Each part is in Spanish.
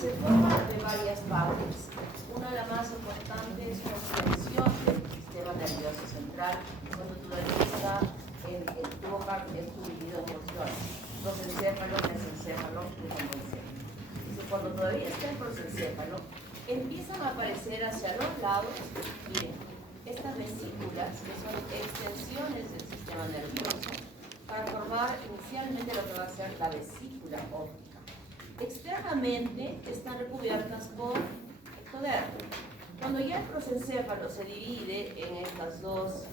se forma de varias partes. Una de las más importantes es una extensión del sistema nervioso central, cuando todavía está en el tubo dividido en porciones, prosencéfalo, mesencéfalo y mesencéfalo. Entonces, cuando todavía está en prosencéfalo, empiezan a aparecer hacia los lados, miren, estas vesículas que son extensiones del sistema nervioso para formar inicialmente lo que va a ser la vesícula óptica. Externamente están recubiertas por ectodermo. Cuando ya el prosencéfalo se divide en estas dos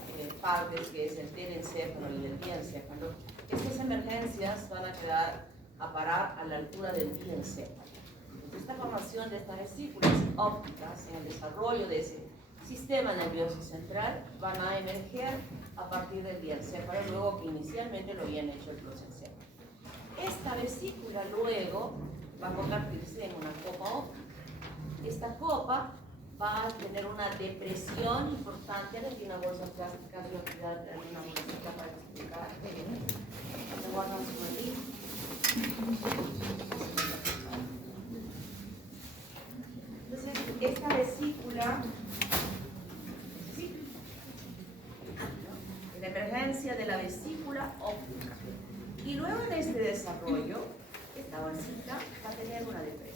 partes, que es el telencéfalo y el diencéfalo, estas emergencias van a parar a la altura del diencéfalo. Esta formación de estas vesículas ópticas en el desarrollo de ese sistema nervioso central van a emerger a partir del diencéfalo, luego que inicialmente lo habían hecho el prosencéfalo. Esta vesícula luego va a convertirse en una copa óptica. Esta copa va a tener una depresión importante. Aquí una bolsa plástica, yo voy a dar una bolsita para explicar. Se guardan su medida. Entonces, esta vesícula, la emergencia de la vesícula óptica. Y luego en este desarrollo, esta bolsita va a tener una depresión.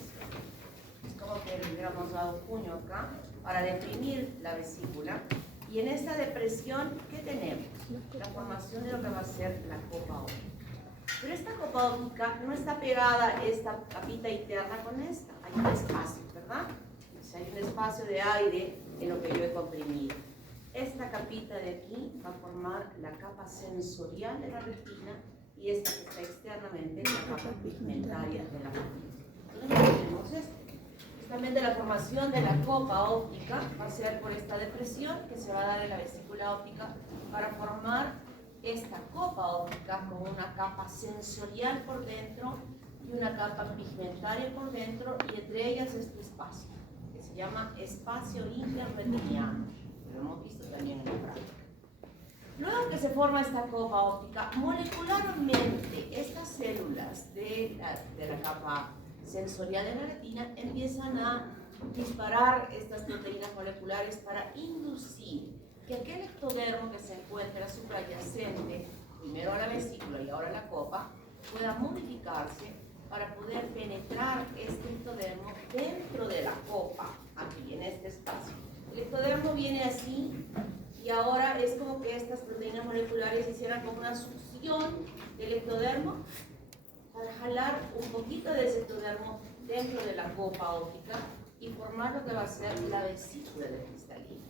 Es como que le hubiéramos dado puño acá para deprimir la vesícula. Y en esta depresión, ¿qué tenemos? La formación de lo que va a ser la copa óptica. Pero esta copa óptica no está pegada esta capita interna con esta. Hay un espacio, ¿verdad? O sea, hay un espacio de aire en lo que yo he comprimido. Esta capita de aquí va a formar la capa sensorial de la retina y esta que está externamente la capa pigmentaria de la retina. Entonces tenemos esto. Justamente la formación de la copa óptica va a ser por esta depresión que se va a dar en la vesícula óptica para formar esta copa óptica con una capa sensorial por dentro y una capa pigmentaria por dentro, y entre ellas este espacio que se llama espacio interretiniano. Lo hemos visto también en la práctica. Luego que se forma esta copa óptica, molecularmente estas células de la capa sensorial de la retina empiezan a disparar estas proteínas moleculares para inducir que aquel ectodermo que se encuentra subyacente, primero a la vesícula y ahora a la copa, pueda modificarse para poder penetrar este ectodermo dentro de la copa, aquí en este espacio. El ectodermo viene así y ahora es como que estas proteínas moleculares hicieran como una succión del ectodermo para jalar un poquito de ese ectodermo dentro de la copa óptica y formar lo que va a ser la vesícula de cristalina.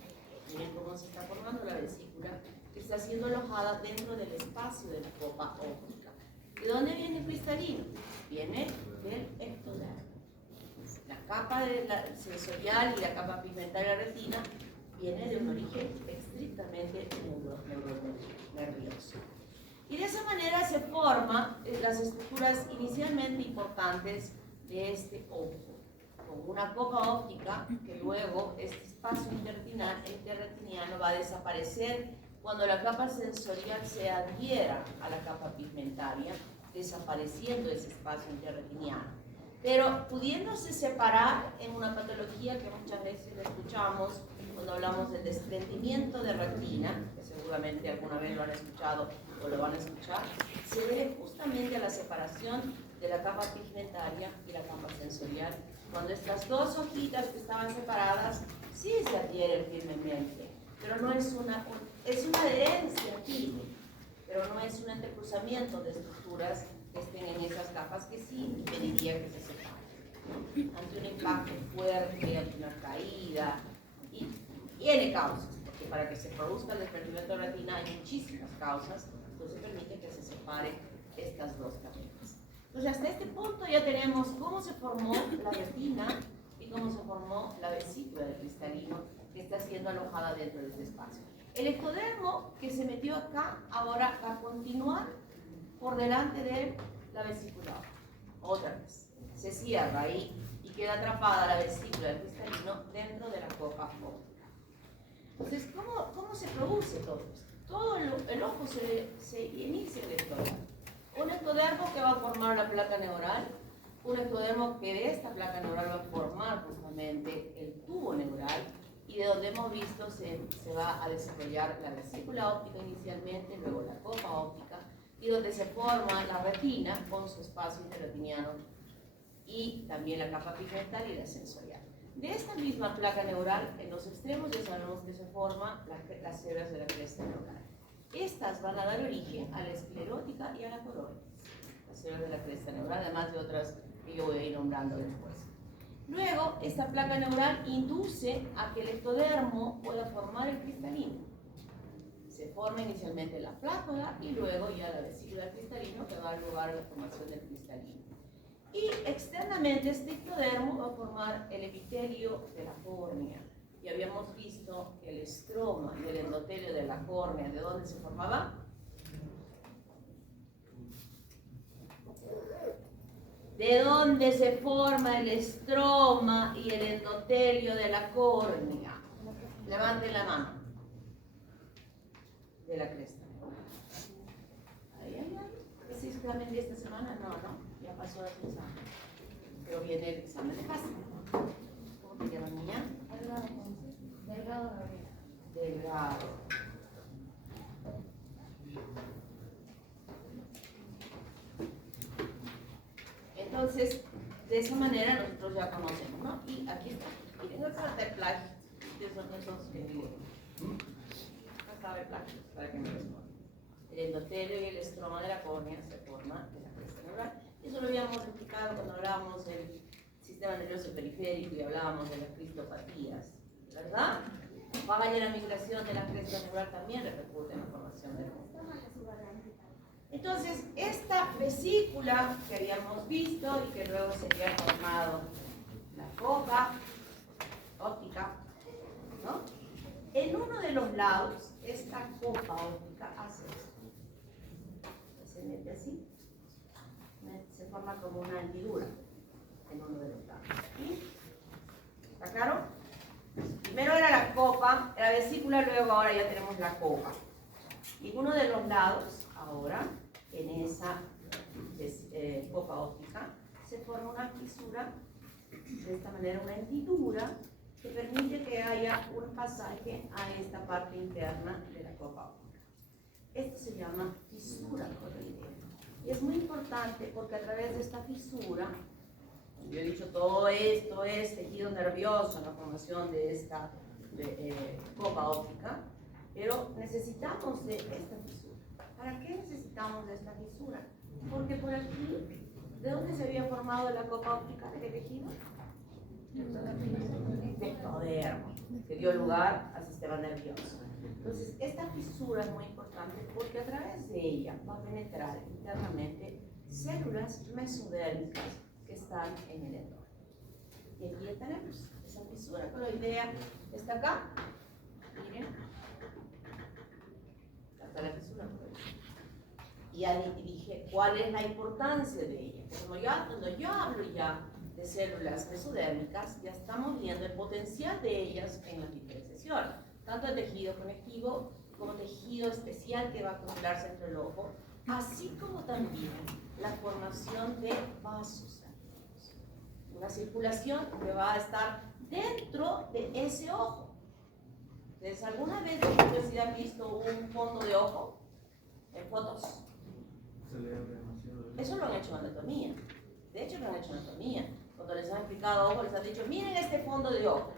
Miren cómo se está formando la vesícula, que está siendo alojada dentro del espacio de la copa óptica. ¿De dónde viene el cristalino? Viene del ectodermo. La capa de la sensorial y la capa pigmentaria de la retina viene de un origen estrictamente nervioso. Y de esa manera se forman las estructuras inicialmente importantes de este ojo, con una copa óptica que luego este espacio interretiniano va a desaparecer cuando la capa sensorial se adhiera a la capa pigmentaria, desapareciendo ese espacio interretiniano. Pero pudiéndose separar en una patología que muchas veces escuchamos cuando hablamos del desprendimiento de retina, que seguramente alguna vez lo han escuchado o lo van a escuchar, se debe justamente a la separación de la capa pigmentaria y la capa sensorial. Cuando estas dos hojitas que estaban separadas sí se adhieren firmemente, pero no es es una adherencia firme, pero no es un entrecruzamiento de estructuras que estén en esas capas que sí impediría que se separen. Ante un impacto fuerte, ante una caída, y tiene causas, porque para que se produzca el desprendimiento de retina hay muchísimas causas, entonces permite que se separen estas dos capitas. Entonces hasta este punto ya tenemos cómo se formó la retina y cómo se formó la vesícula del cristalino que está siendo alojada dentro de este espacio. El ectodermo que se metió acá ahora va a continuar por delante de la vesícula. Otra vez, se cierra ahí y queda atrapada la vesícula del cristalino dentro de la copa óptica. Entonces, ¿cómo se produce todo esto? Todo el ojo se inicia el ectodermo. Un ectodermo que va a formar la placa neural, un ectodermo que de esta placa neural va a formar justamente el tubo neural y de donde hemos visto se va a desarrollar la vesícula óptica inicialmente, luego la copa óptica y donde se forma la retina con su espacio interretiniano y también la capa pigmental y la sensorial. De esta misma placa neural, en los extremos ya sabemos que se forman las células de la cresta neural. Estas van a dar origen a la esclerótica y a la coroides, las células de la cresta neural, además de otras que yo voy a ir nombrando después. Luego, esta placa neural induce a que el ectodermo pueda formar el cristalino. Se forma inicialmente la plácoda y luego ya la vesícula del cristalino que va a dar lugar a la formación del cristalino. Y externamente este ectodermo va a formar el epitelio de la córnea. Y habíamos visto que el estroma y el endotelio de la córnea, ¿de dónde se formaba? ¿De dónde se forma el estroma y el endotelio de la córnea? Levanten la mano. De la cresta. ¿Ese examen de esta semana? No, ya pasó el examen. Pero viene el examen de casa. ¿Cómo te llamas, niña? Delgado. Delgado. Entonces, de esa manera nosotros ya conocemos, ¿no? Y aquí está. Miren, acá está el plagio. Ustedes son esos que digo. Acá estaba el plagio, para que me respondan. El endotelio y el estroma de la córnea se forman de la cresta neural. Eso lo habíamos explicado cuando hablábamos del sistema nervioso periférico y hablábamos de las cristopatías, ¿verdad? Vaya la migración de la cresta neural también repercute en la formación de la cresta. Entonces, esta vesícula que habíamos visto y que luego se había formado la copa óptica, ¿no? En uno de los lados, esta copa óptica hace esto. Se mete así, se forma como una hendidura en uno de los lados. ¿Sí? ¿Está claro? Primero era la copa, la vesícula, luego ahora ya tenemos la copa. Y en uno de los lados, ahora, en esa copa óptica, se forma una fisura, de esta manera una hendidura, que permite que haya un pasaje a esta parte interna de la copa óptica. Esto se llama fisura coroidea. Y es muy importante porque a través de esta fisura, yo he dicho, todo esto es tejido nervioso en la formación de esta copa óptica, pero necesitamos de esta fisura. ¿Para qué necesitamos de esta fisura? Porque por aquí, ¿de dónde se había formado la copa óptica? ¿De qué tejido? De ectodermo, que dio lugar al sistema nervioso. Entonces, esta fisura es muy importante porque a través de ella va a penetrar internamente células mesodérmicas que están en el entorno. Y aquí tenemos esa fisura coroidea, está acá. Miren, acá está la fisura coroidea. Y ya dije cuál es la importancia de ella. Cuando yo hablo ya de células mesodérmicas, ya estamos viendo el potencial de ellas en la diferenciación, tanto el tejido conectivo como tejido especial que va a acumularse entre el ojo, así como también la formación de vasos sanguíneos, una circulación que va a estar dentro de ese ojo. ¿Ustedes alguna vez han visto un fondo de ojo en fotos? Eso lo han hecho en anatomía. De hecho, lo han hecho en anatomía. Cuando les han explicado ojo, les han dicho, miren este fondo de ojo.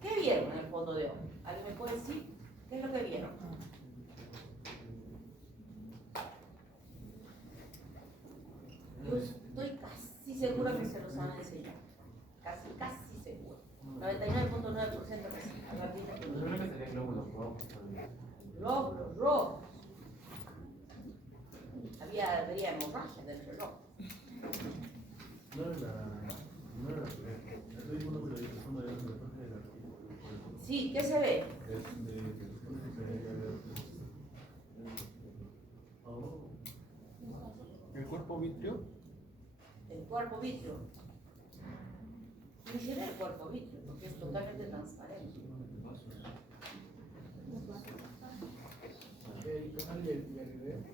¿Qué vieron en el fondo de ojo? ¿Alguien me puede decir? ¿Qué es lo que vieron? Yo estoy casi segura que se los han enseñado. Casi seguro. 99.9% que sí. Yo creo que serían glóbulos rojos. Glóbulos rojos. Había hemorragia dentro del ojo. No era la primera. Estoy diciendo que el fondo de la Sí, ¿qué se ve? ¿El cuerpo vítreo? El cuerpo vítreo. Ni se ve el cuerpo vítreo porque es totalmente transparente. ¿El canal del bebé?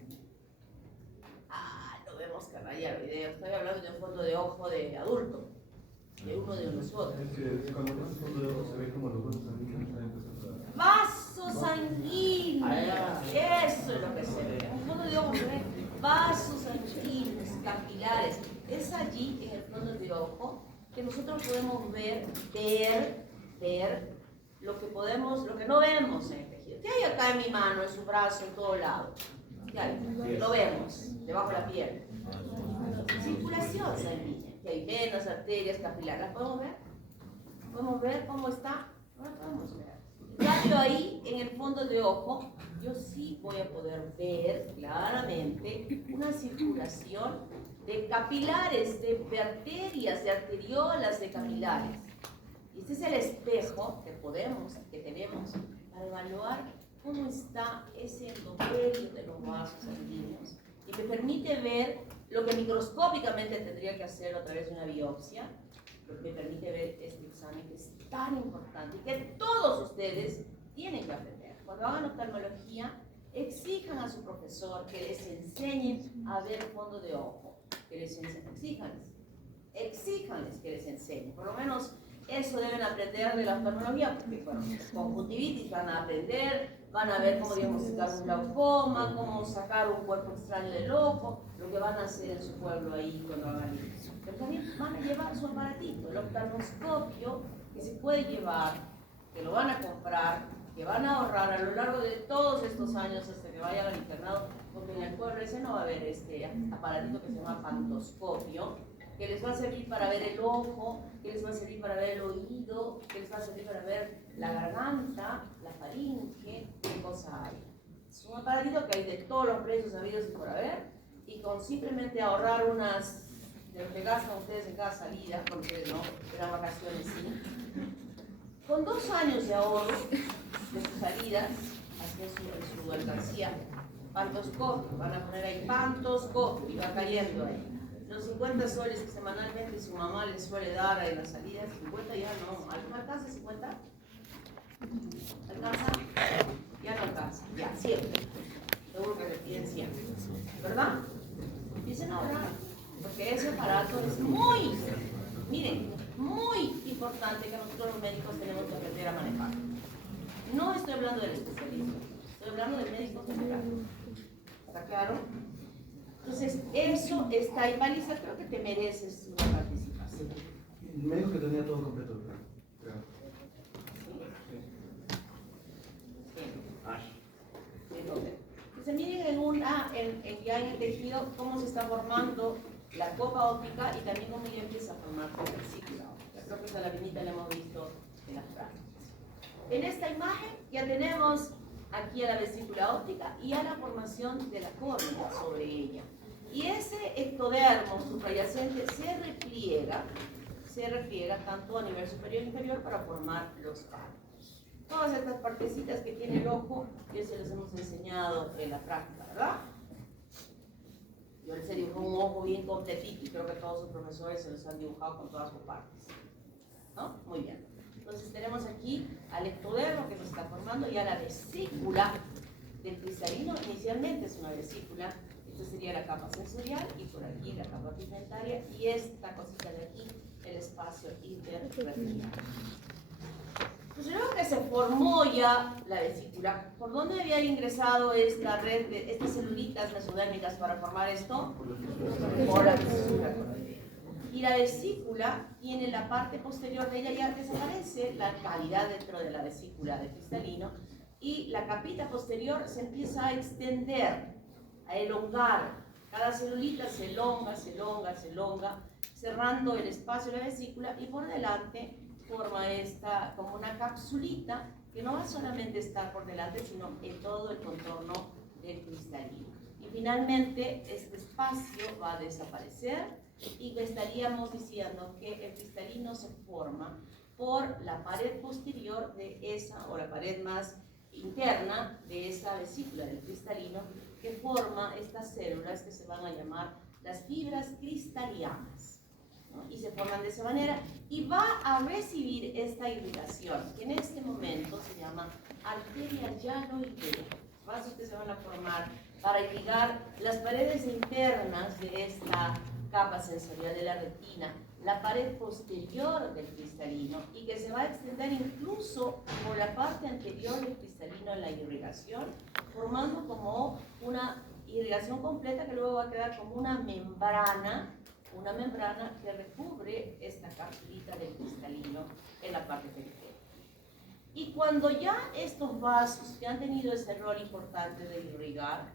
Ah, no vemos canal rayar la idea. Estoy hablando de un fondo de ojo de adulto, de uno de nosotros. Es que cuando pones fondo de ojo se ve como los vasos sanguíneos están empezando a... Vasos sanguíneos, eso es lo que se ve. En el fondo de ojo se ve vasos sanguíneos, capilares. Es allí, en el fondo de ojo, que nosotros podemos ver lo que no vemos en el tejido. ¿Qué hay acá en mi mano, en su brazo, en todo lado? ¿Qué hay? Lo vemos, debajo de la piel. Circulación sanguínea. Que hay venas, arterias, capilares. ¿Las podemos ver? ¿Podemos ver cómo está? No la podemos ver. En cambio ahí, en el fondo de ojo, yo sí voy a poder ver claramente una circulación de capilares, de arterias, de arteriolas, de capilares. Y este es el espejo que tenemos para evaluar cómo está ese endotelio de los vasos sanguíneos. Y me permite ver lo que microscópicamente tendría que hacer a través de una biopsia, lo que me permite ver este examen que es tan importante y que todos ustedes tienen que aprender. Cuando hagan oftalmología, exijan a su profesor que les enseñe a ver fondo de ojo, que les enseñen, exíjanles que les enseñen, por lo menos eso deben aprender de la oftalmología, porque bueno, conjuntivitis van a aprender, van a ver cómo diagnosticar un glaucoma, cómo sacar un cuerpo extraño del ojo, lo que van a hacer en su pueblo ahí cuando hagan eso. Pero también van a llevar su aparatito, el oftalmoscopio, que se puede llevar, que lo van a comprar, que van a ahorrar a lo largo de todos estos años hasta que vayan al internado, porque en el pueblo ese no va a haber este aparatito que se llama pantoscopio, que les va a servir para ver el ojo, que les va a servir para ver el oído, que les va a servir para ver la garganta, la faringe, qué cosa hay. Es un aparatito que hay de todos los precios habidos y por haber, y con simplemente ahorrar unas, de lo que gastan ustedes en cada salida, porque no, en las vacaciones sí, con 2 años de ahorro de sus salidas, hacia su alcancía, pantoscopio, van a poner ahí pantoscopio y va cayendo ahí. Los 50 soles que semanalmente su mamá les suele dar en las salidas, 50 ya no, ¿alcanza 50? ¿Alcanza? Ya no alcanza, ya, siempre. Seguro que le piden siempre, ¿verdad? Dicen ahorrar, porque ese aparato es muy, miren, muy importante que nosotros los médicos tenemos que aprender a manejar. No estoy hablando del especialista, estoy hablando del médico general. ¿Está claro? Entonces, eso está ahí. Valisa, creo que te mereces una participación. Me dijo que tenía todo completo, ¿verdad? Entonces, miren ya en el tejido cómo se está formando la copa óptica y también cómo ya empieza a formar la vesícula óptica. Creo que esa laminita la hemos visto en las prácticas. En esta imagen ya tenemos aquí a la vesícula óptica y a la formación de la córnea sobre ella. Y ese ectodermo suprayacente se repliega tanto a nivel superior e inferior para formar los párpados. Todas estas partecitas que tiene el ojo, ya se les hemos enseñado en la práctica, ¿verdad? Yo les he dibujado un ojo bien completito y creo que todos sus profesores se los han dibujado con todas sus partes, ¿no? Muy bien. Entonces tenemos aquí al ectodermo que se está formando y a la vesícula del cristalino. Inicialmente es una vesícula, esta sería la capa sensorial y por aquí la capa pigmentaria y esta cosita de aquí, el espacio interretiniano. Pues luego que se formó ya la vesícula, ¿por dónde había ingresado esta red de estas celulitas mesodérmicas para formar esto? Por la vesícula coroidea. Y la vesícula tiene la parte posterior de ella, ya desaparece la cavidad dentro de la vesícula de cristalino y la capita posterior se empieza a extender, a elongar. Cada celulita se elonga, cerrando el espacio de la vesícula y por delante forma esta como una capsulita que no va a solamente estar por delante, sino en todo el contorno del cristalino. Y finalmente este espacio va a desaparecer y estaríamos diciendo que el cristalino se forma por la pared posterior de esa, o la pared más interna de esa vesícula del cristalino, que forma estas células que se van a llamar las fibras cristalianas, ¿no? Y se forman de esa manera y va a recibir esta irrigación, que en este momento se llama arteria llanoidea. Los vasos que se van a formar para irrigar las paredes internas de esta capa sensorial de la retina, la pared posterior del cristalino, y que se va a extender incluso por la parte anterior del cristalino en la irrigación, formando como una irrigación completa que luego va a quedar como una membrana que recubre esta capsulita del cristalino en la parte periférica. Y cuando ya estos vasos que han tenido ese rol importante de irrigar,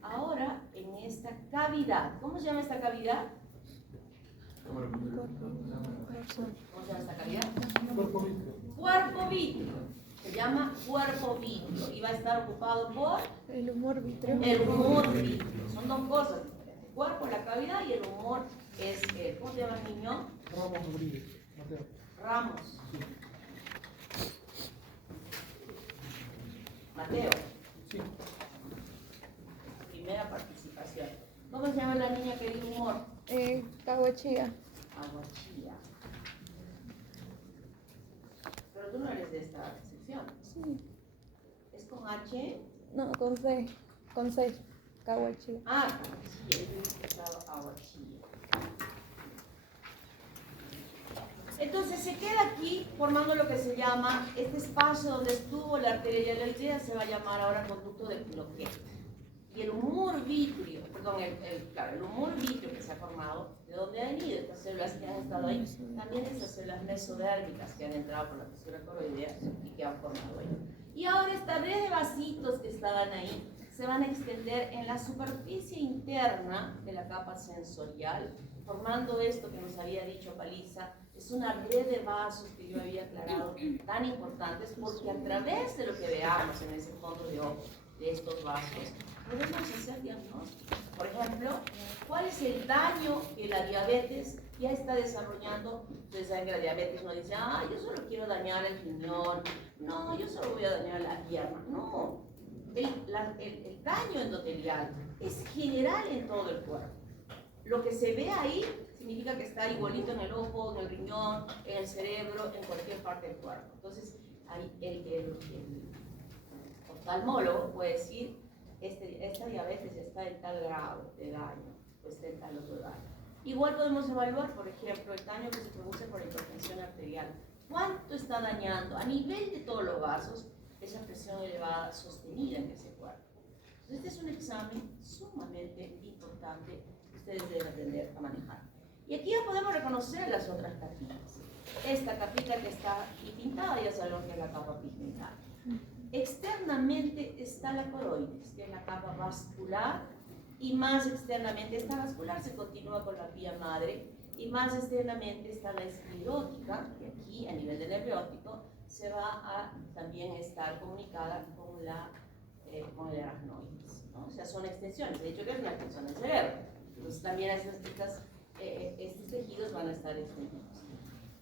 ahora en esta cavidad, ¿cómo se llama esta cavidad? ¿Cómo se llama esta cavidad? Cuerpo vítreo. Cuerpo vítreo. Se llama cuerpo vítreo y va a estar ocupado por El humor vítreo. el humor vítreo. Son dos cosas diferentes. Cuerpo, la cavidad, y el humor es, ¿cómo se llama el niño? Ramos Rodríguez. Mateo. Ramos. Mateo. Sí. Primera participación. ¿Cómo se llama la niña que dijo humor? Caguachía. Aguachía. Pero tú no eres de esta sección. Sí. ¿Es con H? No, con C. Con C. Caguachía. Ah, aguachía. Yo he escuchado aguachía. Entonces se queda aquí formando lo que se llama, este espacio donde estuvo la arteria hialoidea se va a llamar ahora conducto de Cloquet. Y el humor vítreo, perdón, el humor vítreo que se ha formado, ¿de dónde han venido estas células que han estado ahí? También estas células mesodérmicas que han entrado por la fisura coroidea y que han formado ahí. Y ahora esta red de vasitos que estaban ahí se van a extender en la superficie interna de la capa sensorial, formando esto que nos había dicho Paliza. Es una red de vasos que yo había aclarado tan importantes porque a través de lo que veamos en ese fondo de ojo de estos vasos podemos hacer diagnósticos. Por ejemplo, ¿cuál es el daño que la diabetes ya está desarrollando? Ustedes saben que la diabetes no dice, ah, yo solo quiero dañar el riñón, no, yo solo voy a dañar la pierna. No, el daño endotelial es general en todo el cuerpo. Lo que se ve ahí significa que está igualito en el ojo, en el riñón, en el cerebro, en cualquier parte del cuerpo. Entonces, ahí el oftalmólogo puede decir, esta diabetes está en tal grado de daño, o está en tal otro daño. Igual podemos evaluar, por ejemplo, el daño que se produce por la hipertensión arterial. ¿Cuánto está dañando a nivel de todos los vasos esa presión elevada sostenida en ese cuerpo? Entonces, este es un examen sumamente importante que ustedes deben aprender a manejar. Y aquí ya podemos reconocer las otras capitas. Esta capita que está aquí pintada, ya sabemos que es la capa pigmentada. Externamente está la coroides, que es la capa vascular, y más externamente esta vascular se continúa con la vía madre, y más externamente está la esclerótica, que aquí a nivel del nervio óptico se va a también estar comunicada con el aracnoides, ¿no? O sea, son extensiones, de hecho que es una extensión del cerebro. Entonces también estos tejidos van a estar extendidos.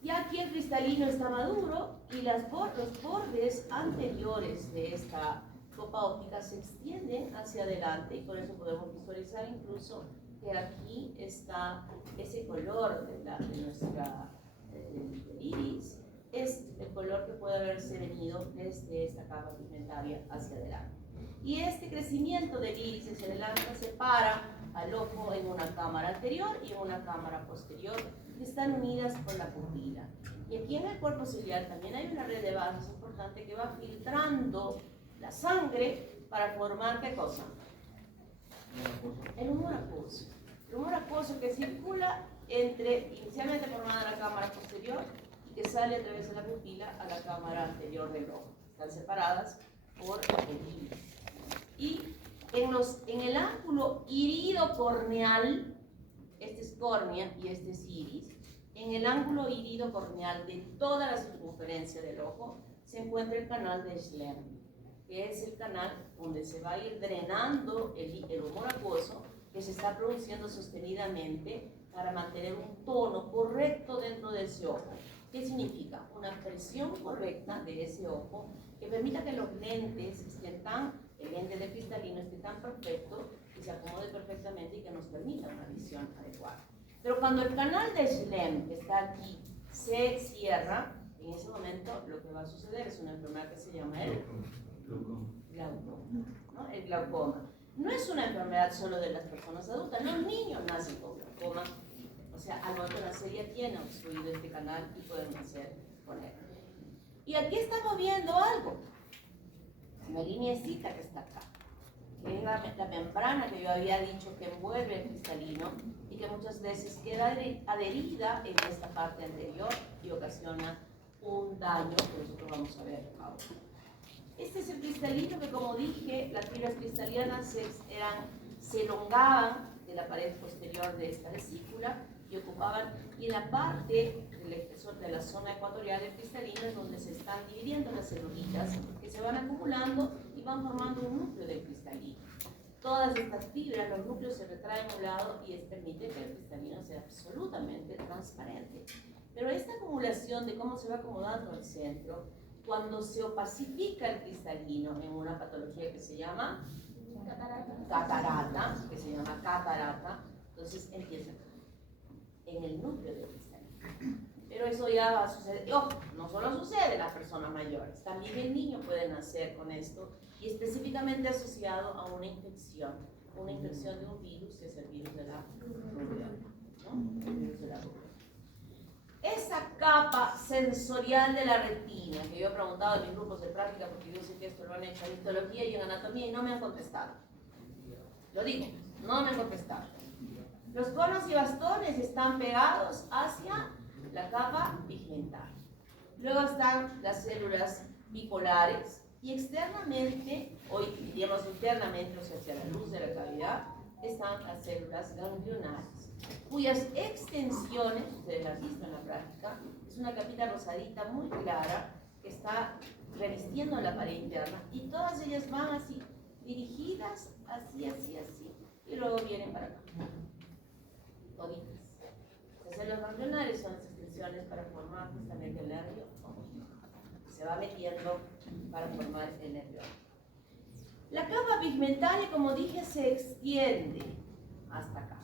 Y aquí el cristalino está maduro y los bordes anteriores de esta copa óptica se extienden hacia adelante y por eso podemos visualizar incluso que aquí está ese color del iris, es el color que puede haberse venido desde esta capa pigmentaria hacia adelante. Y este crecimiento del iris hacia adelante separa al ojo en una cámara anterior y en una cámara posterior que están unidas por la pupila. Y aquí en el cuerpo ciliar también hay una red de vasos importante que va filtrando la sangre para formar ¿qué cosa? El humor acuoso. El humor acuoso que circula inicialmente formada la cámara posterior y que sale a través de la pupila a la cámara anterior del ojo. Están separadas por el iris. Y en el ángulo irido-corneal, este es córnea y este es iris, en el ángulo irido-corneal de toda la circunferencia del ojo se encuentra el canal de Schlemm, que es el canal donde se va a ir drenando el humor acuoso que se está produciendo sostenidamente para mantener un tono correcto dentro de ese ojo. ¿Qué significa? Una presión correcta de ese ojo que permita que los lentes el lente de cristalino esté tan perfecto, que se acomode perfectamente y que nos permita una visión adecuada. Pero cuando el canal de Schlemm, que está aquí, se cierra, en ese momento lo que va a suceder es una enfermedad que se llama el glaucoma, ¿no? El glaucoma. No es una enfermedad solo de las personas adultas, los niños nacen con glaucoma. O sea, al momento de nacer ya tienen obstruido este canal y pueden nacer con él. Y aquí estamos viendo algo. Una lineecita que está acá, que es la membrana que yo había dicho que envuelve el cristalino y que muchas veces queda adherida en esta parte anterior y ocasiona un daño que nosotros vamos a ver ahora. Este es el cristalino que, como dije, las fibras cristalinas se elongaban de la pared posterior de esta vesícula y ocupaban, y en la parte del espesor de la zona ecuatorial del cristalino es donde se están dividiendo las celulitas que se van acumulando y van formando un núcleo del cristalino. Todas estas fibras, los núcleos se retraen a un lado y esto permite que el cristalino sea absolutamente transparente. Pero esta acumulación de cómo se va acomodando al centro, cuando se opacifica el cristalino en una patología que se llama catarata, entonces empieza en el núcleo del cristalino. Pero eso ya va a suceder. Ojo, no solo sucede en las personas mayores, también el niño puede nacer con esto y específicamente asociado a una infección de un virus, que es el virus de la rubéola, ¿no? El virus de la rubéola. Esa capa sensorial de la retina, que yo he preguntado en mis grupos de práctica, porque yo sé que esto lo han hecho en histología y en anatomía y no me han contestado. Lo digo, no me han contestado. Los conos y bastones están pegados hacia la capa pigmental. Luego están las células bipolares y externamente, hoy diríamos internamente, o sea, hacia la luz de la cavidad, están las células ganglionares, cuyas extensiones, ustedes las han visto en la práctica, es una capita rosadita muy clara que está revistiendo la pared interna y todas ellas van así, dirigidas así, y luego vienen para acá. Toditas. Las células ganglionares son las extensiones para formar justamente el nervio óptico. Se va metiendo para formar el nervio óptico. La capa pigmentaria, como dije, se extiende hasta acá,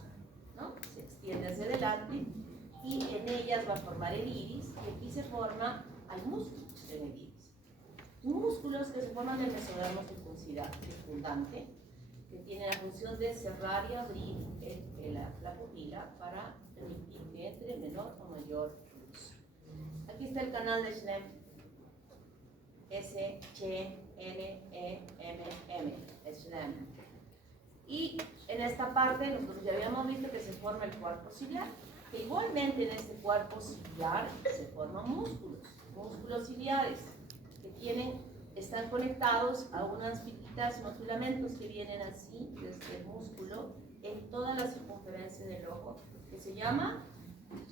¿no? Se extiende hacia adelante y en ellas va a formar el iris y aquí se forma, hay músculos en el iris. Músculos que se forman del mesodermo circundante, que tiene la función de cerrar y abrir la pupila para permitir que entre menor o mayor luz. Aquí está el canal de Schlemm, S-C-N-E-M-M, Schlemm. Y en esta parte nosotros ya habíamos visto que se forma el cuerpo ciliar, que igualmente en este cuerpo ciliar se forman músculos ciliares, que están conectados a unas unos filamentos que vienen así desde el músculo en toda la circunferencia del ojo, que se llama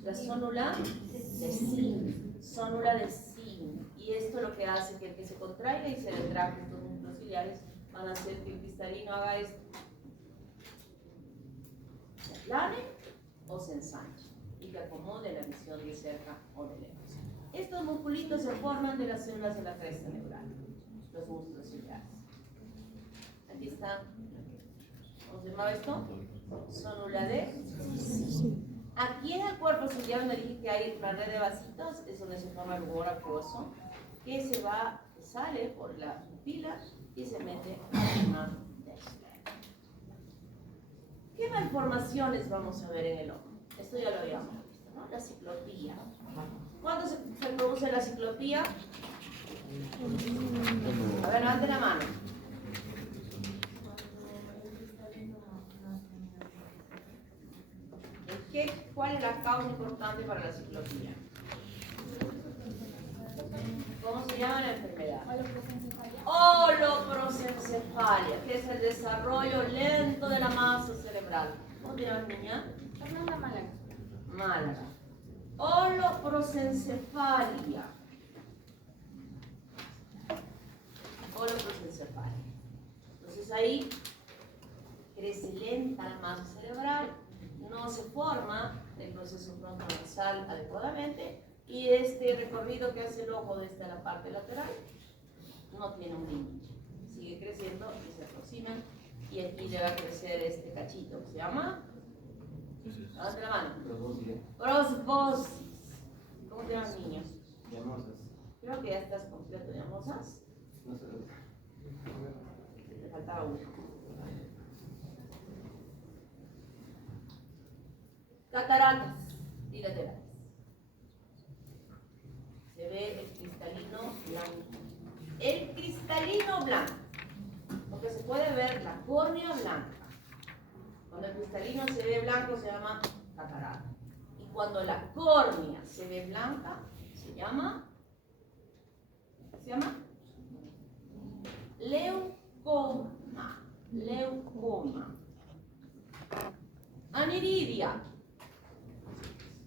la zónula de Sim. Zónula de Sim. Y esto lo que hace que se contraiga y se retracte estos músculos ciliares van a hacer que el cristalino haga esto. Se aplane o se ensanche y que acomode la visión de cerca o de lejos. Estos musculitos se forman de las células de la cresta neural, los músculos ciliares. Aquí está, ¿cómo se llama esto? Zónula de Sim. Aquí en el cuerpo ciliar me dije que hay una red de vasitos, es donde se forma el rubor acuoso, que sale por la pupila y se mete en una de Schlemm. ¿Qué malformaciones vamos a ver en el ojo? Esto ya lo habíamos visto, ¿no? La ciclopía. ¿Cuándo se produce la ciclopía? A ver, levante la mano. ¿Cuál es la causa importante para la ciclopía? ¿Cómo se llama la enfermedad? Holoprosencefalia, que es el desarrollo lento de la masa cerebral. ¿Cómo te llamas, niña? Fernanda Málaga. Málaga. Holoprosencefalia. Holoprosencefalia. Entonces ahí crece lenta la masa cerebral, no se forma el proceso frontonasal adecuadamente y este recorrido que hace el ojo desde la parte lateral no tiene un límite. Sigue creciendo y se aproximan y aquí le va a crecer este cachito que se llama... Levante la mano. Proboscis. ¿Cómo te llaman, niños? Llamosas. Creo que ya estás completo, llamosas. No sé. Te faltaba uno. Cataratas bilaterales. Se ve el cristalino blanco. El cristalino blanco, porque se puede ver la córnea blanca. Cuando el cristalino se ve blanco se llama catarata. Y cuando la córnea se ve blanca se llama leucoma. Leucoma. Aniridia,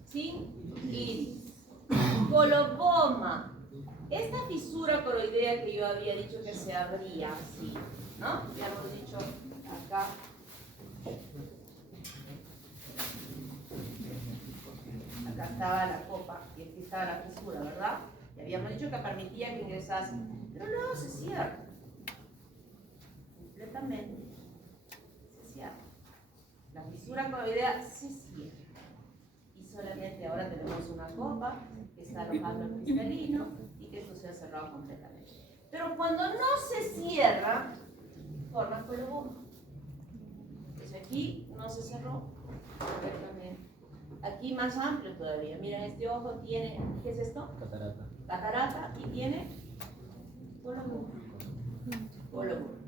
sin iris. Coloboma. Esta fisura coroidea que yo había dicho que se abría así, ¿no? Ya hemos dicho acá. Acá estaba la copa y aquí estaba la fisura, ¿verdad? Y habíamos dicho que permitía que ingresase, pero luego se cierra. Completamente. Se cierra. La fisura coroidea se cierra. Y solamente ahora tenemos una copa que está alojando el cristalino y que esto se ha cerrado completamente. Pero cuando no se cierra, forma coloboma. Pues aquí no se cerró correctamente. Aquí más amplio todavía. Miren, este ojo tiene, ¿qué es esto? Catarata. Catarata y tiene coloboma. Coloboma.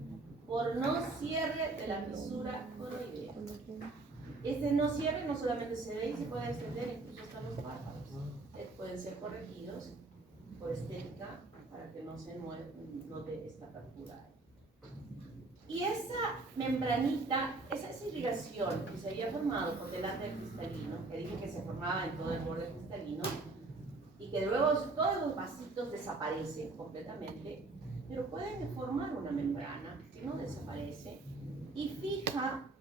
Por no cierre de la fisura coroidea. Este no cierre no solamente se ve y se puede extender incluso hasta los párpados. Pueden ser corregidos por estética para que no se note esta apertura. Y esa membranita, esa irrigación que se había formado por delante del cristalino, que dije que se formaba en todo el borde cristalino, y que luego todos los vasitos desaparecen completamente, pero pueden formar una membrana que no desaparece y fija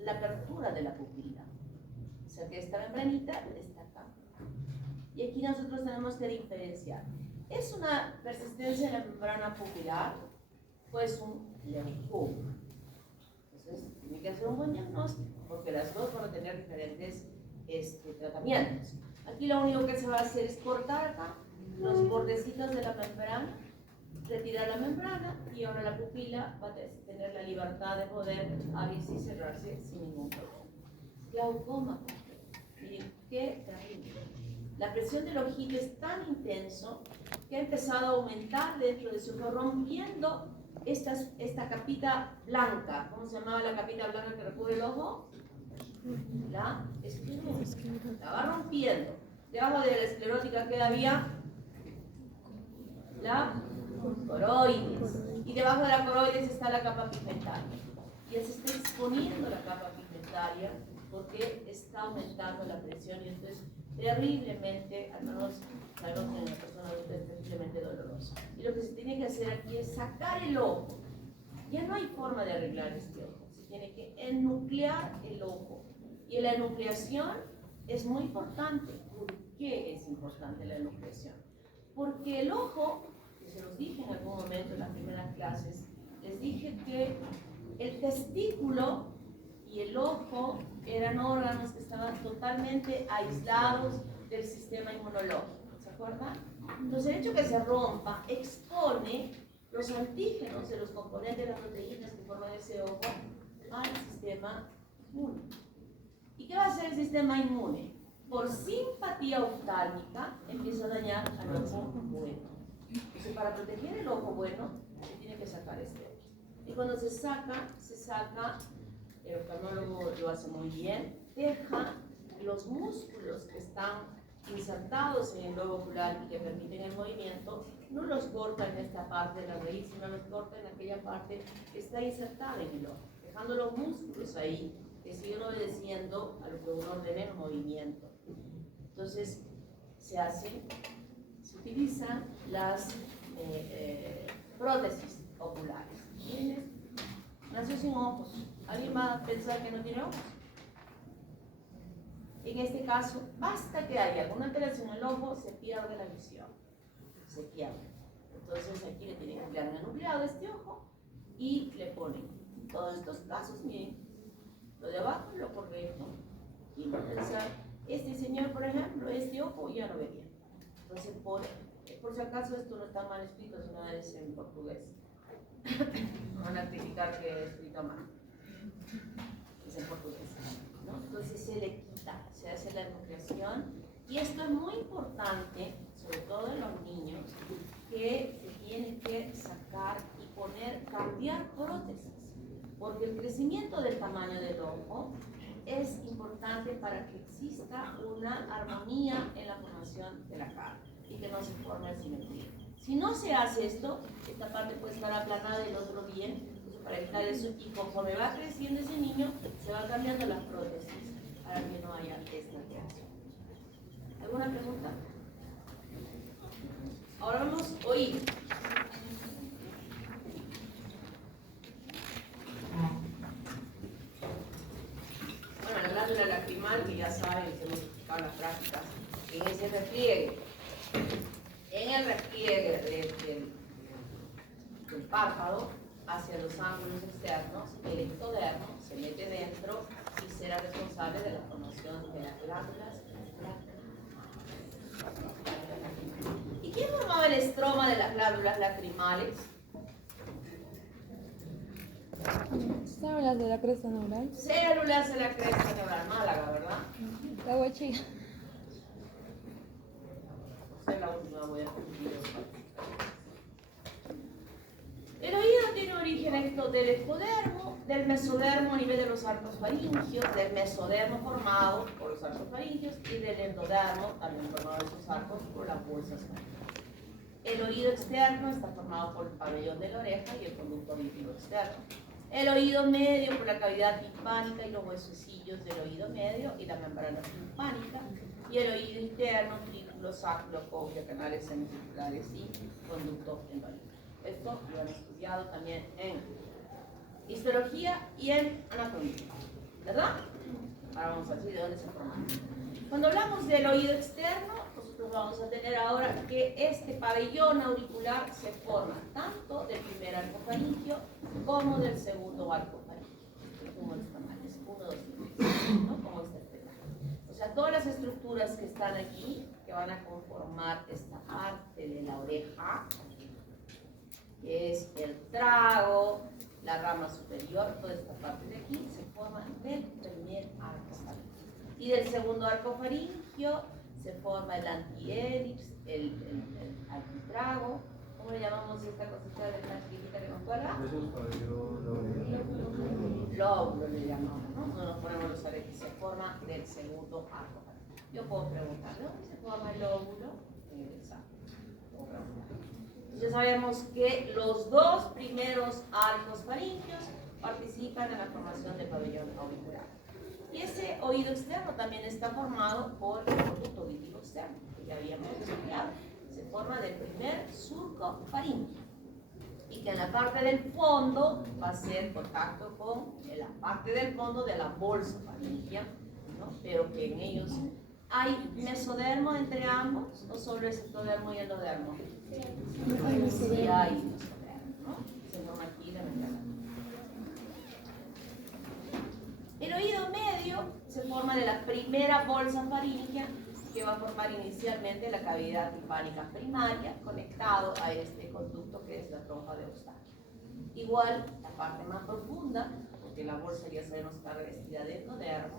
la apertura de la pupila. O sea que esta membranita está acá. Y aquí nosotros tenemos que diferenciar. ¿Es una persistencia en la membrana pupilar? Pues un leucoma. Entonces, tiene que hacer un buen diagnóstico, porque las dos van a tener diferentes tratamientos. Aquí lo único que se va a hacer es cortar acá los bordecitos de la membrana, retirar la membrana y ahora la pupila va a tener la libertad de poder abrirse y cerrarse sin ningún problema. Glaucoma. Miren, qué terrible. La presión del ojito es tan intenso que ha empezado a aumentar dentro de su ojo, rompiendo esta capita blanca. ¿Cómo se llamaba la capita blanca que recubre el ojo? La esclerótica. La va rompiendo. Debajo de la esclerótica que había la coroides. Y debajo de la coroides está la capa pigmentaria. Y él se está exponiendo la capa pigmentaria porque está aumentando la presión y entonces terriblemente, al menos sabemos que en la persona adulta es terriblemente doloroso. Y lo que se tiene que hacer aquí es sacar el ojo. Ya no hay forma de arreglar este ojo. Se tiene que enuclear el ojo. Y la enucleación es muy importante. ¿Por qué es importante la enucleación? Porque el ojo, que se los dije en algún momento en las primeras clases, les dije que el testículo y el ojo eran órganos que estaban totalmente aislados del sistema inmunológico, ¿se acuerdan? Entonces el hecho que se rompa expone los antígenos de los componentes de las proteínas que forman ese ojo al sistema inmune. ¿Y qué va a hacer el sistema inmune? Por simpatía oftálmica empieza a dañar al ojo bueno. Entonces para proteger el ojo bueno se tiene que sacar este ojo. Y cuando se saca, el oftalmólogo lo hace muy bien, deja los músculos que están insertados en el globo ocular y que permiten el movimiento, no los corta en esta parte de la raíz, sino los corta en aquella parte que está insertada en el ojo, dejando los músculos ahí, que siguen obedeciendo a lo que uno ordena en movimiento. Entonces, se utilizan las prótesis oculares. ¿Quién nació sin ojos? ¿Alguien va a pensar que no tiene ojos? En este caso, basta que haya alguna alteración en el ojo, se pierde la visión. Se pierde. Entonces aquí le tienen que emplear un enucleado de este ojo y le ponen. En todos estos casos, miren, lo de abajo es lo correcto. Y va a pensar, este señor, por ejemplo, este ojo ya no ve bien. Entonces pone, por si acaso esto no está mal escrito, sino es en portugués. Van a criticar que he escrito mal. Es en portugués, ¿no? ¿no? Entonces se le quita, se hace la enucleación. Y esto es muy importante, sobre todo en los niños, que se tienen que sacar y poner, cambiar prótesis. Porque el crecimiento del tamaño del ojo es importante para que exista una armonía en la formación de la cara y que no se forme asimetría. Si no se hace esto, esta parte puede estar aplanada y el otro bien. Entonces, para evitar eso, y conforme va creciendo ese niño, se van cambiando las prótesis para que no haya esta reacción. ¿Alguna pregunta? Ahora vamos a oír. Bueno, la glándula lacrimal, que ya saben, que hemos explicado en las prácticas, en ese repliegue, en el repliegue del párpado hacia los ángulos externos, el ectodermo se mete dentro y será responsable de la formación de las glándulas lacrimales. ¿Y quién formaba el estroma de las glándulas lacrimales? Células de la cresta neural. Células de la cresta neural, Málaga, ¿verdad? Cagua chica. Esa es la última, voy a cumplir. El oído tiene origen del ectodermo, del mesodermo a nivel de los arcos faringios, del mesodermo formado por los arcos faringios y del endodermo, también formado de esos arcos por las bolsas faringias. El oído externo está formado por el pabellón de la oreja y el conducto auditivo externo. El oído medio por la cavidad timpánica y los huesecillos del oído medio y la membrana timpánica. Y el oído interno, trículo, sacro, cóclea, canales semicirculares y conducto endógeno. Esto lo han estudiado también en histología y en anatomía, ¿verdad? Ahora vamos a decir de dónde se forman. Cuando hablamos del oído externo, nosotros vamos a tener ahora que este pabellón auricular se forma tanto del primer arco faringio como del segundo arco faringio. Como los canales, 1, 2 y 3, ¿no? Como esta esfera. O sea, todas las estructuras que están aquí, que van a conformar esta parte de la oreja, que es el trago, la rama superior, toda esta parte de aquí, se forman del primer arco faringio. Y del segundo arco faringio se forma el antihelix, el antitrago. ¿Cómo le llamamos esta cosita de la chiquitita que nos cuelga? Lóbulo le llamamos, ¿no? No nos ponemos los aretes, se forma del segundo arco faringio. Yo puedo preguntar, ¿de dónde se forma el lóbulo? En el examen. Puedo preguntar. Ya sabemos que los dos primeros arcos faringios participan en la formación del pabellón auricular. Y ese oído externo también está formado por el conducto auditivo externo, que ya habíamos estudiado. Se forma del primer surco faríngeo. Y que en la parte del fondo va a ser contacto con la parte del fondo de la bolsa faríngea, ¿no? Pero que en ellos hay mesodermo entre ambos, o solo es ectodermo y endodermo. Sí hay mesodermo, ¿no? Se forma aquí la membrana. El oído medio se forma de la primera bolsa faríngea que va a formar inicialmente la cavidad timpánica primaria conectado a este conducto que es la trompa de Eustaquio. Igual la parte más profunda, porque la bolsa ya sabemos que está revestida de endodermo,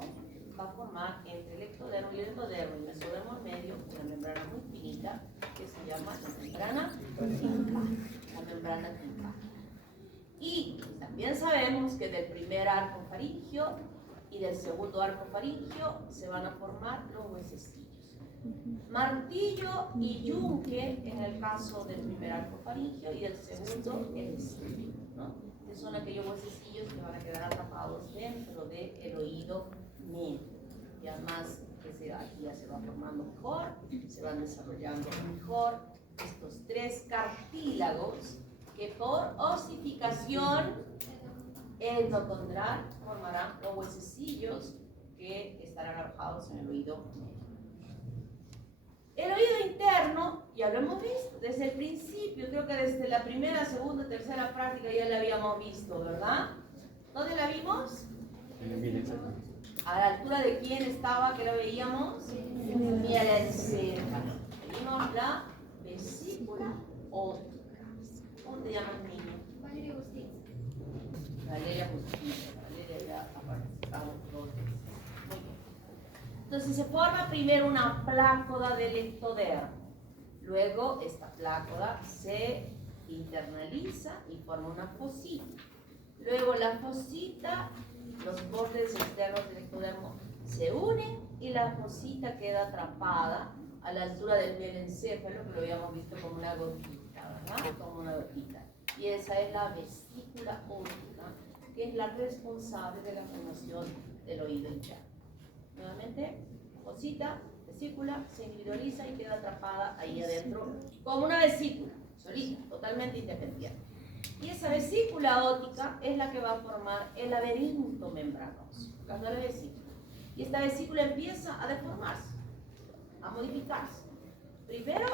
va a formar entre el ectodermo y el endodermo y el mesodermo medio una membrana muy finita que se llama la membrana timpánica. La membrana timpánica. Y también sabemos que del primer arco faringio y del segundo arco faringio se van a formar los huesecillos. Martillo y yunque en el caso del primer arco faringio y del segundo el estribo, ¿no? Que son aquellos huesecillos que van a quedar atrapados dentro del oído medio. Y además aquí ya se va formando mejor, se van desarrollando mejor estos tres cartílagos que por osificación endocondral formarán los huesecillos que estarán alojados en el oído medio. El oído interno, ya lo hemos visto desde el principio, creo que desde la primera, segunda, tercera práctica ya la habíamos visto, ¿verdad? ¿Dónde la vimos? ¿A la altura de quién estaba que lo veíamos? Mielencéfalo. Vimos la vesícula óptica. ¿Cómo te llamas, niño? Valeria Agustín. Valeria Agustín. Valeria ya ha participado todos. Entonces se forma primero una plácoda del ectodermo. Luego esta plácoda se internaliza y forma una fosita. Luego la fosita, los bordes externos del ectodermo se unen y la fosita queda atrapada a la altura del mielencéfalo, que lo habíamos visto como una gotita, ¿verdad? Como una gotita. Y esa es la vesícula óptica, que es la responsable de la formación del oído hinchado. Nuevamente, fosita, vesícula, se individualiza y queda atrapada ahí adentro como una vesícula, solita, totalmente independiente. Y esa vesícula óptica es la que va a formar el laberinto membranoso, la vesícula. Y esta vesícula empieza a deformarse, a modificarse. Primero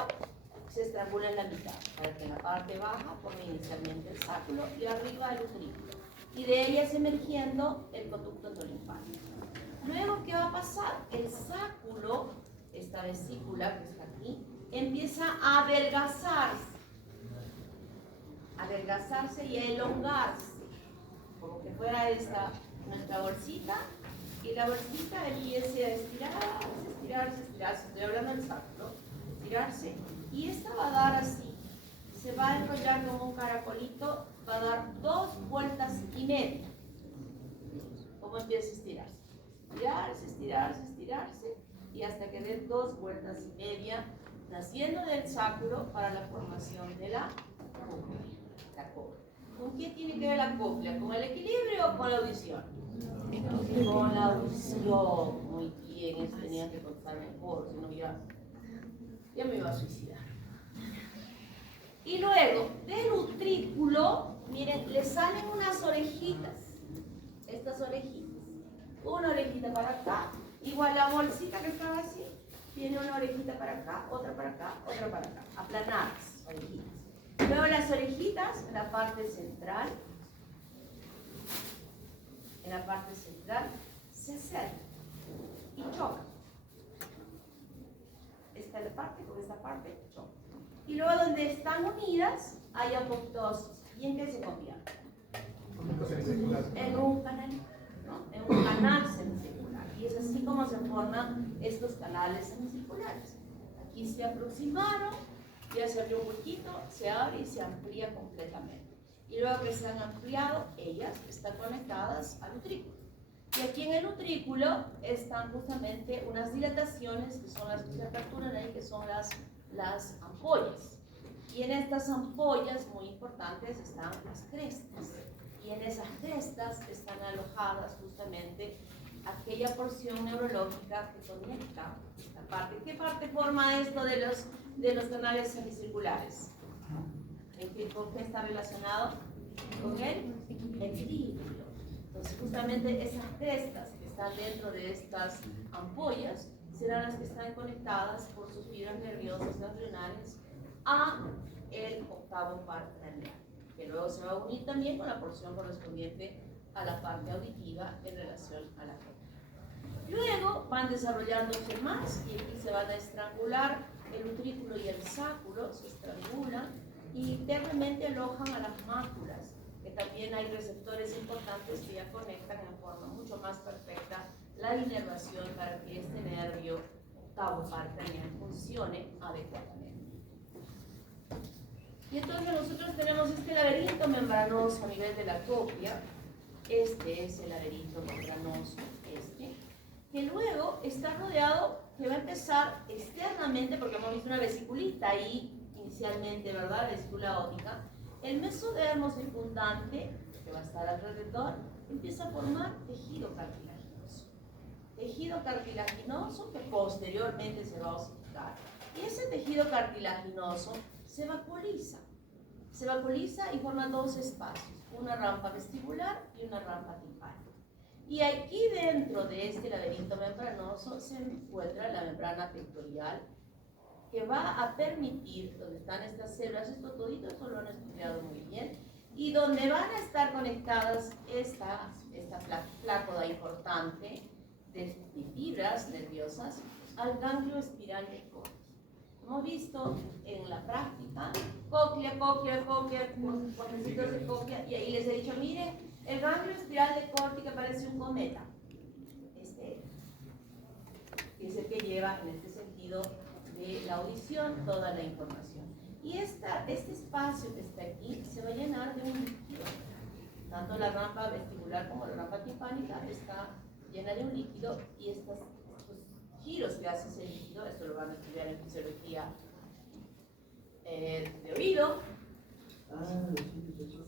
se estrangula en la mitad, para que en la parte baja forme inicialmente el sáculo y arriba el utrículo. Y de ella es emergiendo el conducto endolinfático. Luego, ¿qué va a pasar? El sáculo, esta vesícula que está aquí, empieza a adelgazarse y a elongarse, como que fuera esta nuestra bolsita, y la bolsita empieza a estirarse, estoy hablando del sáculo, estirarse, y esta va a dar así, se va a enrollar como un caracolito, va a dar 2 vueltas y media. ¿Cómo empieza a estirarse? Estirarse, y hasta que dé 2 vueltas y media, naciendo del sáculo para la formación de la cóclea. ¿Con qué tiene que ver la cóclea? ¿Con el equilibrio o con la audición? Con la audición. Muy bien, eso tenía que contar mejor, si no ya me iba a suicidar. Y luego, del utrículo, miren, le salen unas orejitas. Estas orejitas. Una orejita para acá, igual la bolsita que estaba así, tiene una orejita para acá, otra para acá, otra para acá, aplanadas, orejitas. Luego las orejitas en la parte central, se acercan y chocan. Esta parte con esta parte chocan. Y luego donde están unidas hay apoptosis. ¿Y en qué se convierte? En un canal. En un canal semicircular, y es así como se forman estos canales semicirculares. Aquí se aproximaron, ya se abrió un huequito, se abre y se amplía completamente. Y luego que se han ampliado, ellas están conectadas al utrículo. Y aquí en el utrículo están justamente unas dilataciones que son las que se aperturan ahí, que son las ampollas. Y en estas ampollas, muy importantes, están las crestas. Y en esas crestas están alojadas justamente aquella porción neurológica que conecta esta parte. ¿Qué parte forma esto de los canales semicirculares? ¿Con qué está relacionado? Con el equilibrio. Entonces justamente esas crestas que están dentro de estas ampollas serán las que están conectadas por sus fibras nerviosas ganglionales a el octavo par craneal, que luego se va a unir también con la porción correspondiente a la parte auditiva en relación a la cóclea. Luego van desarrollándose más y aquí se van a estrangular el utrículo y el sáculo, se estrangulan y internamente alojan a las máculas, que también hay receptores importantes que ya conectan en forma mucho más perfecta la inervación para que este nervio octavo par craneal funcione adecuadamente. Y entonces nosotros tenemos este laberinto membranoso a nivel de la cóclea. Este es el laberinto membranoso, que luego está rodeado, que va a empezar externamente, porque hemos visto una vesiculita ahí inicialmente, ¿verdad? Vesícula óptica. El mesodermo circundante, que va a estar alrededor, empieza a formar tejido cartilaginoso. Tejido cartilaginoso que posteriormente se va a osificar. Y ese tejido cartilaginoso se vacuoliza y forma 2 espacios, una rampa vestibular y una rampa timpánica. Y aquí dentro de este laberinto membranoso se encuentra la membrana pectorial, que va a permitir, donde están estas células, esto lo han estudiado muy bien, y donde van a estar conectadas esta plácoda importante de fibras nerviosas al ganglio espiral del córtex. Hemos visto en la práctica cóclea, cuatecitos de cóclea, y ahí les he dicho, miren, el ganglio espiral de córtex parece un cometa. lleva en este sentido de la audición toda la información. Y este espacio que está aquí se va a llenar de un líquido. Tanto la rampa vestibular como la rampa timpánica está llena de un líquido y estos giros que hace ese líquido, esto lo van a estudiar en fisiología de oído.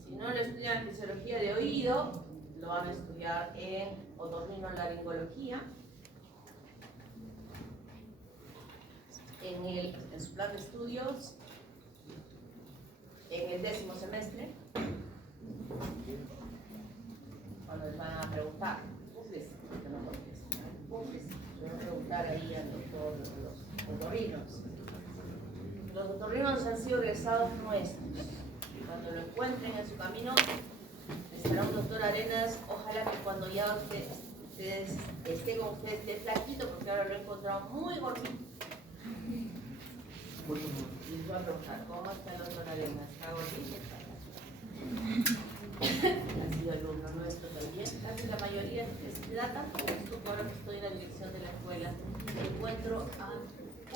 Si no lo estudian en fisiología de oído, lo van a estudiar en otorrinolaringología. En su plan de estudios, en el 10º semestre, cuando les van a preguntar, que no contesten, les van a preguntar ahí al doctor los otorrinos. Los otorrinos han sido egresados nuestros. Cuando lo encuentren en su camino, estará un doctor Arenas. Ojalá que cuando ya ustedes esté con ustedes, esté flaquito, porque ahora lo he encontrado muy gordito. Les voy a preguntar, ¿cómo está el doctor Arenas? ¿Está gordito? Ha sido alumno nuestro también. Casi la mayoría me da tanto gusto que ahora que estoy en la dirección de la escuela, encuentro a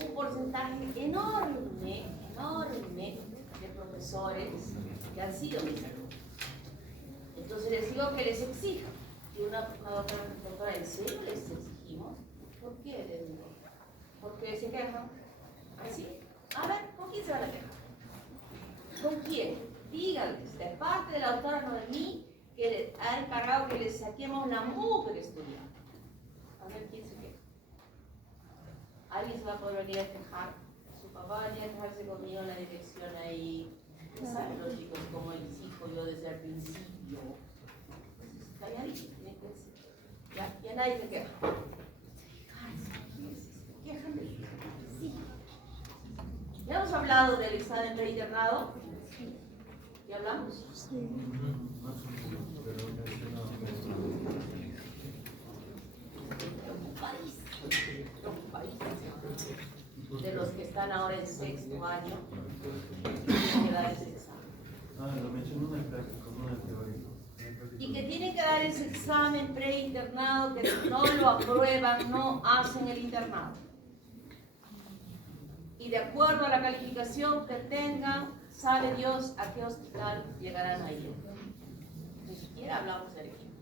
un porcentaje enorme de profesores que han sido mis alumnos. Entonces les digo que les exijo. Y una doctora, ¿en serio les exigimos? ¿Por qué? Les digo. Porque se quejan. ¿Así? A ver, ¿con quién se van a quejar? ¿Con quién? Díganles, de parte de la doctora Noemí, que ha encargado que les saquemos la mugre estudiante. A ver quién se queja. Alguien se va a poder venir a quejar. Su papá va a venir a quejarse conmigo en la dirección ahí. ¿Saben los chicos cómo exijo yo desde el principio? Calladito, tienen que decir. Ya nadie se queja. ¿Se quejan de eso? Sí. ¿Ya hemos hablado del examen preinternado? ¿Ya hablamos? Sí. Preocupadísimo. De los que están ahora en 6º año, tienen que dar ese examen. Lo mencionó en el práctico, no en el teórico. Y que tienen que dar ese examen preinternado, que si no lo aprueban, no hacen el internado. Y de acuerdo a la calificación que tengan, sabe Dios a qué hospital llegarán a ir. Ni siquiera hablamos del equipo.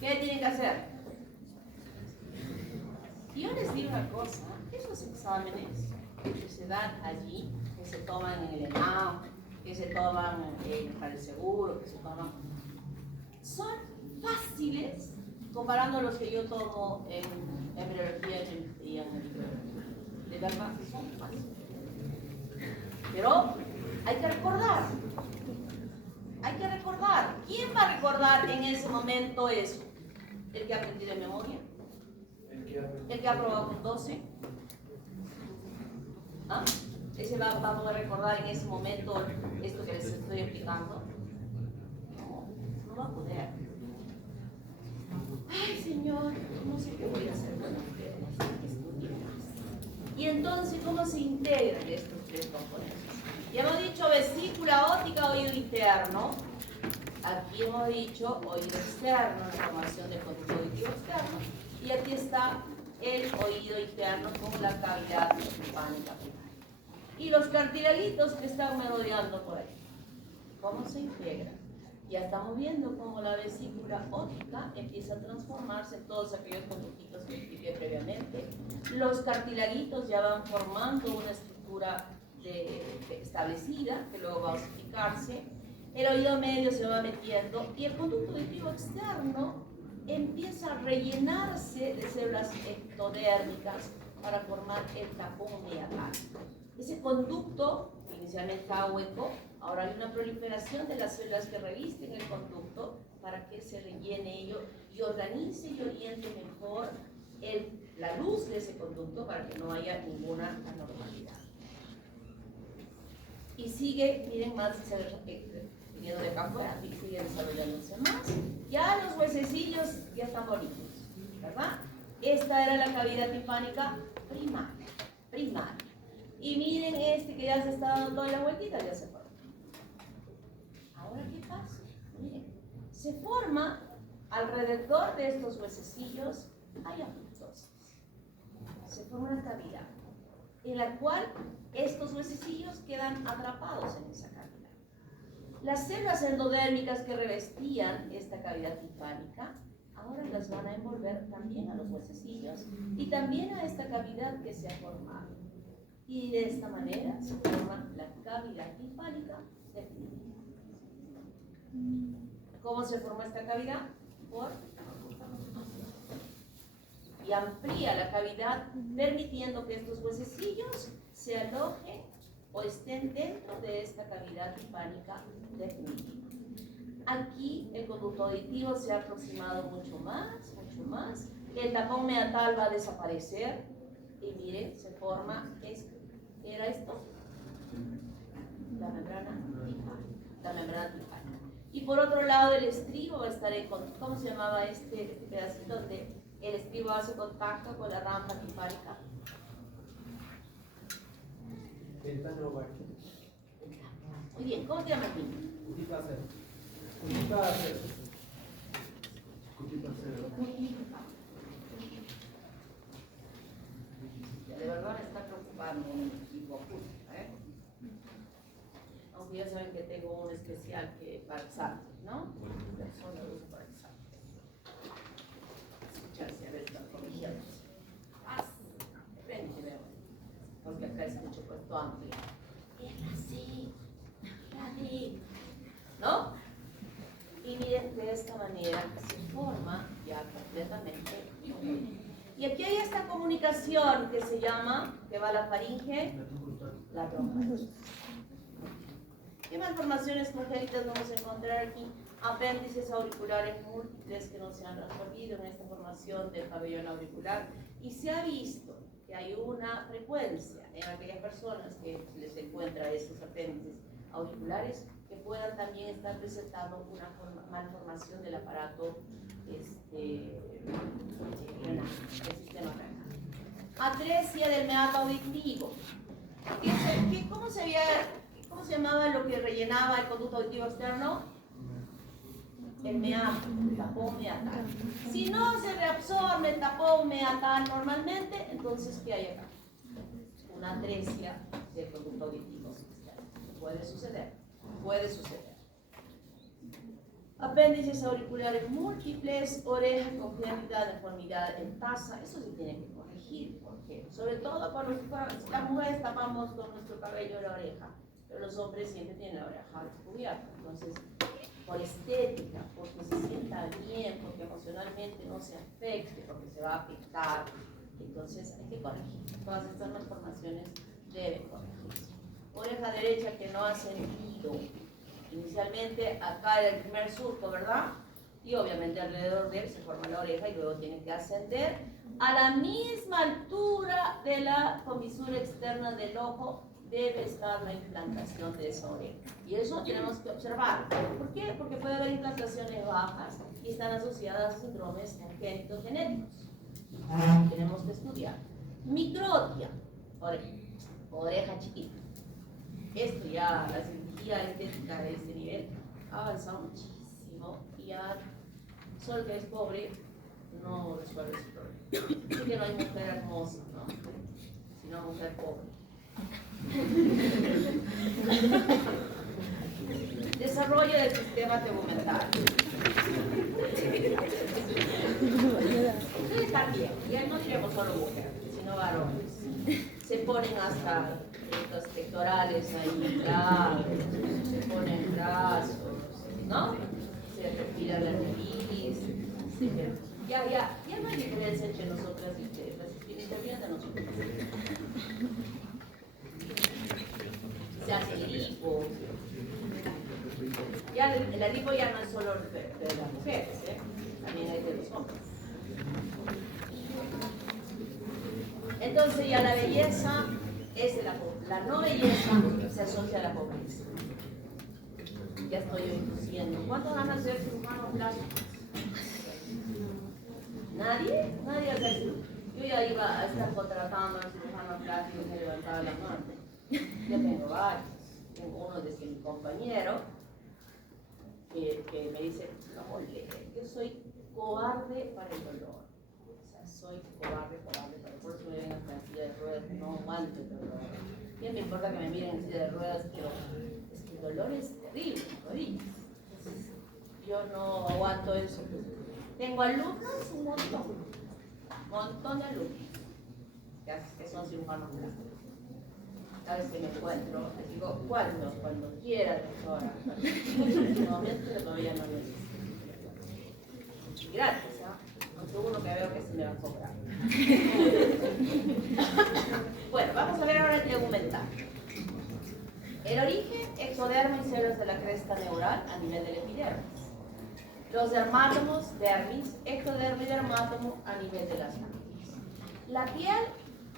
¿Qué tienen que hacer? Y yo les digo una cosa, esos exámenes que se dan allí, que se toman en el ENAM, que se toman para el seguro, que se toman, son fáciles comparando a los que yo tomo en embriología y en microbiología. De verdad, son fáciles. Pero hay que recordar. ¿Quién va a recordar en ese momento eso? ¿El que ha aprendido de memoria? ¿El que ha aprobado con 12? ¿Ah? ¿Ese va a poder recordar en ese momento esto que les estoy explicando? No va a poder. Ay, Señor, no sé qué voy a hacer con ustedes. Y entonces, ¿cómo se integran estos 3 componentes? Ya hemos dicho vesícula óptica, oído interno. Aquí hemos dicho oído externo, la formación del conducto auditivo externo. Y aquí está el oído interno con la cavidad timpánica primaria. Y los cartilaguitos que están merodeando por ahí. ¿Cómo se integran? Ya estamos viendo cómo la vesícula óptica empieza a transformarse en todos aquellos conductitos que expliqué previamente. Los cartilaguitos ya van formando una estructura establecida, que luego va a osificarse. El oído medio se va metiendo y el conducto auditivo externo empieza a rellenarse de células ectodérmicas para formar el tapón medial. Ese conducto inicialmente estaba hueco, ahora hay una proliferación de las células que revisten el conducto para que se rellene ello y organice y oriente mejor la luz de ese conducto para que no haya ninguna anormalidad. Y sigue, miren más, viniendo de acá afuera, y sigue desarrollándose más. Ya los huesecillos ya están bonitos, ¿verdad? Esta era la cavidad timpánica primaria. Y miren este que ya se está dando todas las vueltitas, ya se forma. Ahora, ¿qué pasa? Miren, se forma alrededor de estos huesecillos hay apoptosis. Se forma una cavidad en la cual estos huesecillos quedan atrapados en esa cavidad. Las células endodérmicas que revestían esta cavidad timpánica ahora las van a envolver también a los huesecillos y también a esta cavidad que se ha formado. Y de esta manera se forma la cavidad timpánica definitiva. ¿Cómo se forma esta cavidad? Y amplía la cavidad, permitiendo que estos huesecillos se alojen o estén dentro de esta cavidad timpánica definitiva. Aquí el conducto auditivo se ha aproximado mucho más. El tapón meatal va a desaparecer y miren, se forma esto. ¿Qué era esto? La membrana timpánica. Y por otro lado, el estribo va a estar en contacto. ¿Cómo se llamaba este pedacito donde el estribo hace contacto con la rampa timpánica? Muy bien, ¿cómo te llamas, niño? Ya, de verdad me está preocupando un equipo acústico, ¿eh? Aunque ya saben que tengo un especial que para examen, ¿no? Solo lo uso para examen. Escucharse, a ver, están corrigiendo. Depende, veo. Porque acá escucho puesto amplio. Es así, ¿no? Y miren, de esta manera se forma ya completamente. Y aquí hay esta comunicación que se llama, que va a la faringe, la trompa. ¿Qué malformaciones congénitas vamos a encontrar aquí? Apéndices auriculares múltiples que no se han resolvido en esta formación del pabellón auricular. Y se ha visto que hay una frecuencia en aquellas personas que les encuentra estos apéndices auriculares que puedan también estar presentando una malformación del aparato renal, del sistema renal. Atresia del meato auditivo. ¿Cómo se llamaba lo que rellenaba el conducto auditivo externo? El meato, el tapón meatal. Si no se reabsorbe el tapón meatal normalmente, entonces ¿qué hay acá? Una atresia del conducto auditivo externo. Puede suceder. Apéndices auriculares múltiples, oreja congénita, deformidad en taza, eso se tiene que corregir, porque sobre todo cuando las mujeres tapamos con nuestro cabello la oreja, pero los hombres siempre tienen la oreja descubierta. Entonces, por estética, porque se sienta bien, porque emocionalmente no se afecte, porque se va a afectar, entonces hay que corregir. Todas estas malformaciones deben corregirse. Oreja derecha que no ha sentido. Inicialmente acá era el primer surco, ¿verdad? Y obviamente alrededor de él se forma la oreja y luego tiene que ascender a la misma altura de la comisura externa del ojo. Debe estar la implantación de esa oreja. Y eso tenemos que observar. ¿Por qué? Porque puede haber implantaciones bajas y están asociadas a síndromes congénitos genéticos. Tenemos que estudiar. Microtia, oreja chiquita. Esto ya, la cirugía estética de este nivel ha avanzado muchísimo y ya, solo que es pobre, no resuelve su problema. Porque no hay mujer hermosa, ¿no? Sino mujer pobre. Desarrollo del sistema tegumental. Ustedes también, y no diremos solo mujeres, sino varones. Se ponen hasta los pectorales ahí, claro, se ponen brazos, ¿no? Se retira la nariz, ya no hay diferencia entre nosotras y ustedes, las que intervienen de nosotros. Se hace lipo. Ya la lipo ya no es solo de las mujeres, también hay de los hombres. Entonces ya la belleza es de la no belleza se asocia a la pobreza. Ya estoy induciendo. ¿Cuántos van a ser cirujanos plásticos? ¿Nadie? Nadie hace cirugía. Yo ya iba a estar contratando a cirujanos plásticos y levantaba la mano. Ya tengo varios. Tengo uno desde mi compañero que me dice, no, yo soy cobarde para el dolor. O sea, soy cobarde, pero por eso me ven hasta en silla de ruedas, no aguanto el dolor. ¿Qué me importa que me miren en silla de ruedas? Pero es que el dolor es terrible, ¿no? Entonces, yo no aguanto eso. Tengo alumnos, un montón de alumnos, que son cirujanos plásticos. Cada vez que me encuentro, les digo, cuando quiera, doctora. En este momento todavía no lo necesito. Gratis, ¿ah? Aunque uno que veo que se me va a cobrar. Bueno, vamos a ver ahora el tegumental. El origen, ectodermis y células de la cresta neural a nivel del epidermis. Los dermátomos, dermis, ectodermis y dermátomo a nivel de las láminas. La piel,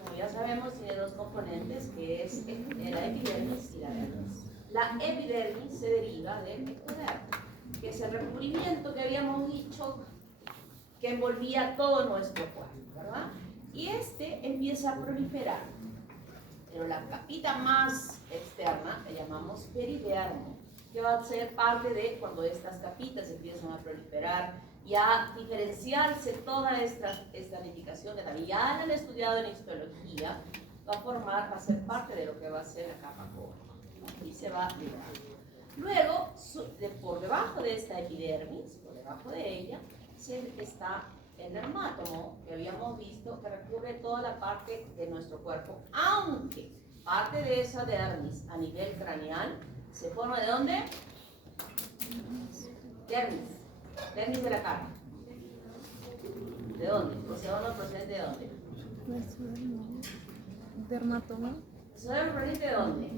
como ya sabemos, tiene dos componentes, que es la epidermis y la dermis. La epidermis se deriva del ectodermis, que es el recubrimiento que habíamos dicho que envolvía todo nuestro cuerpo, ¿verdad? Y este empieza a proliferar. Pero la capita más externa la llamamos peridermo, que va a ser parte de cuando estas capitas empiezan a proliferar y a diferenciarse toda esta nidificación que también ya han estudiado en histología, va a ser parte de lo que va a ser la capa corta y se va a liberar. Luego, por debajo de esta epidermis, por debajo de ella, está el dermátomo, que habíamos visto que recubre toda la parte de nuestro cuerpo, aunque parte de esa dermis a nivel craneal se forma ¿de dónde? Dermis de la cara. ¿De dónde? ¿Procedono procedente de dónde? Dermátomo. ¿Procedono procedente de dónde?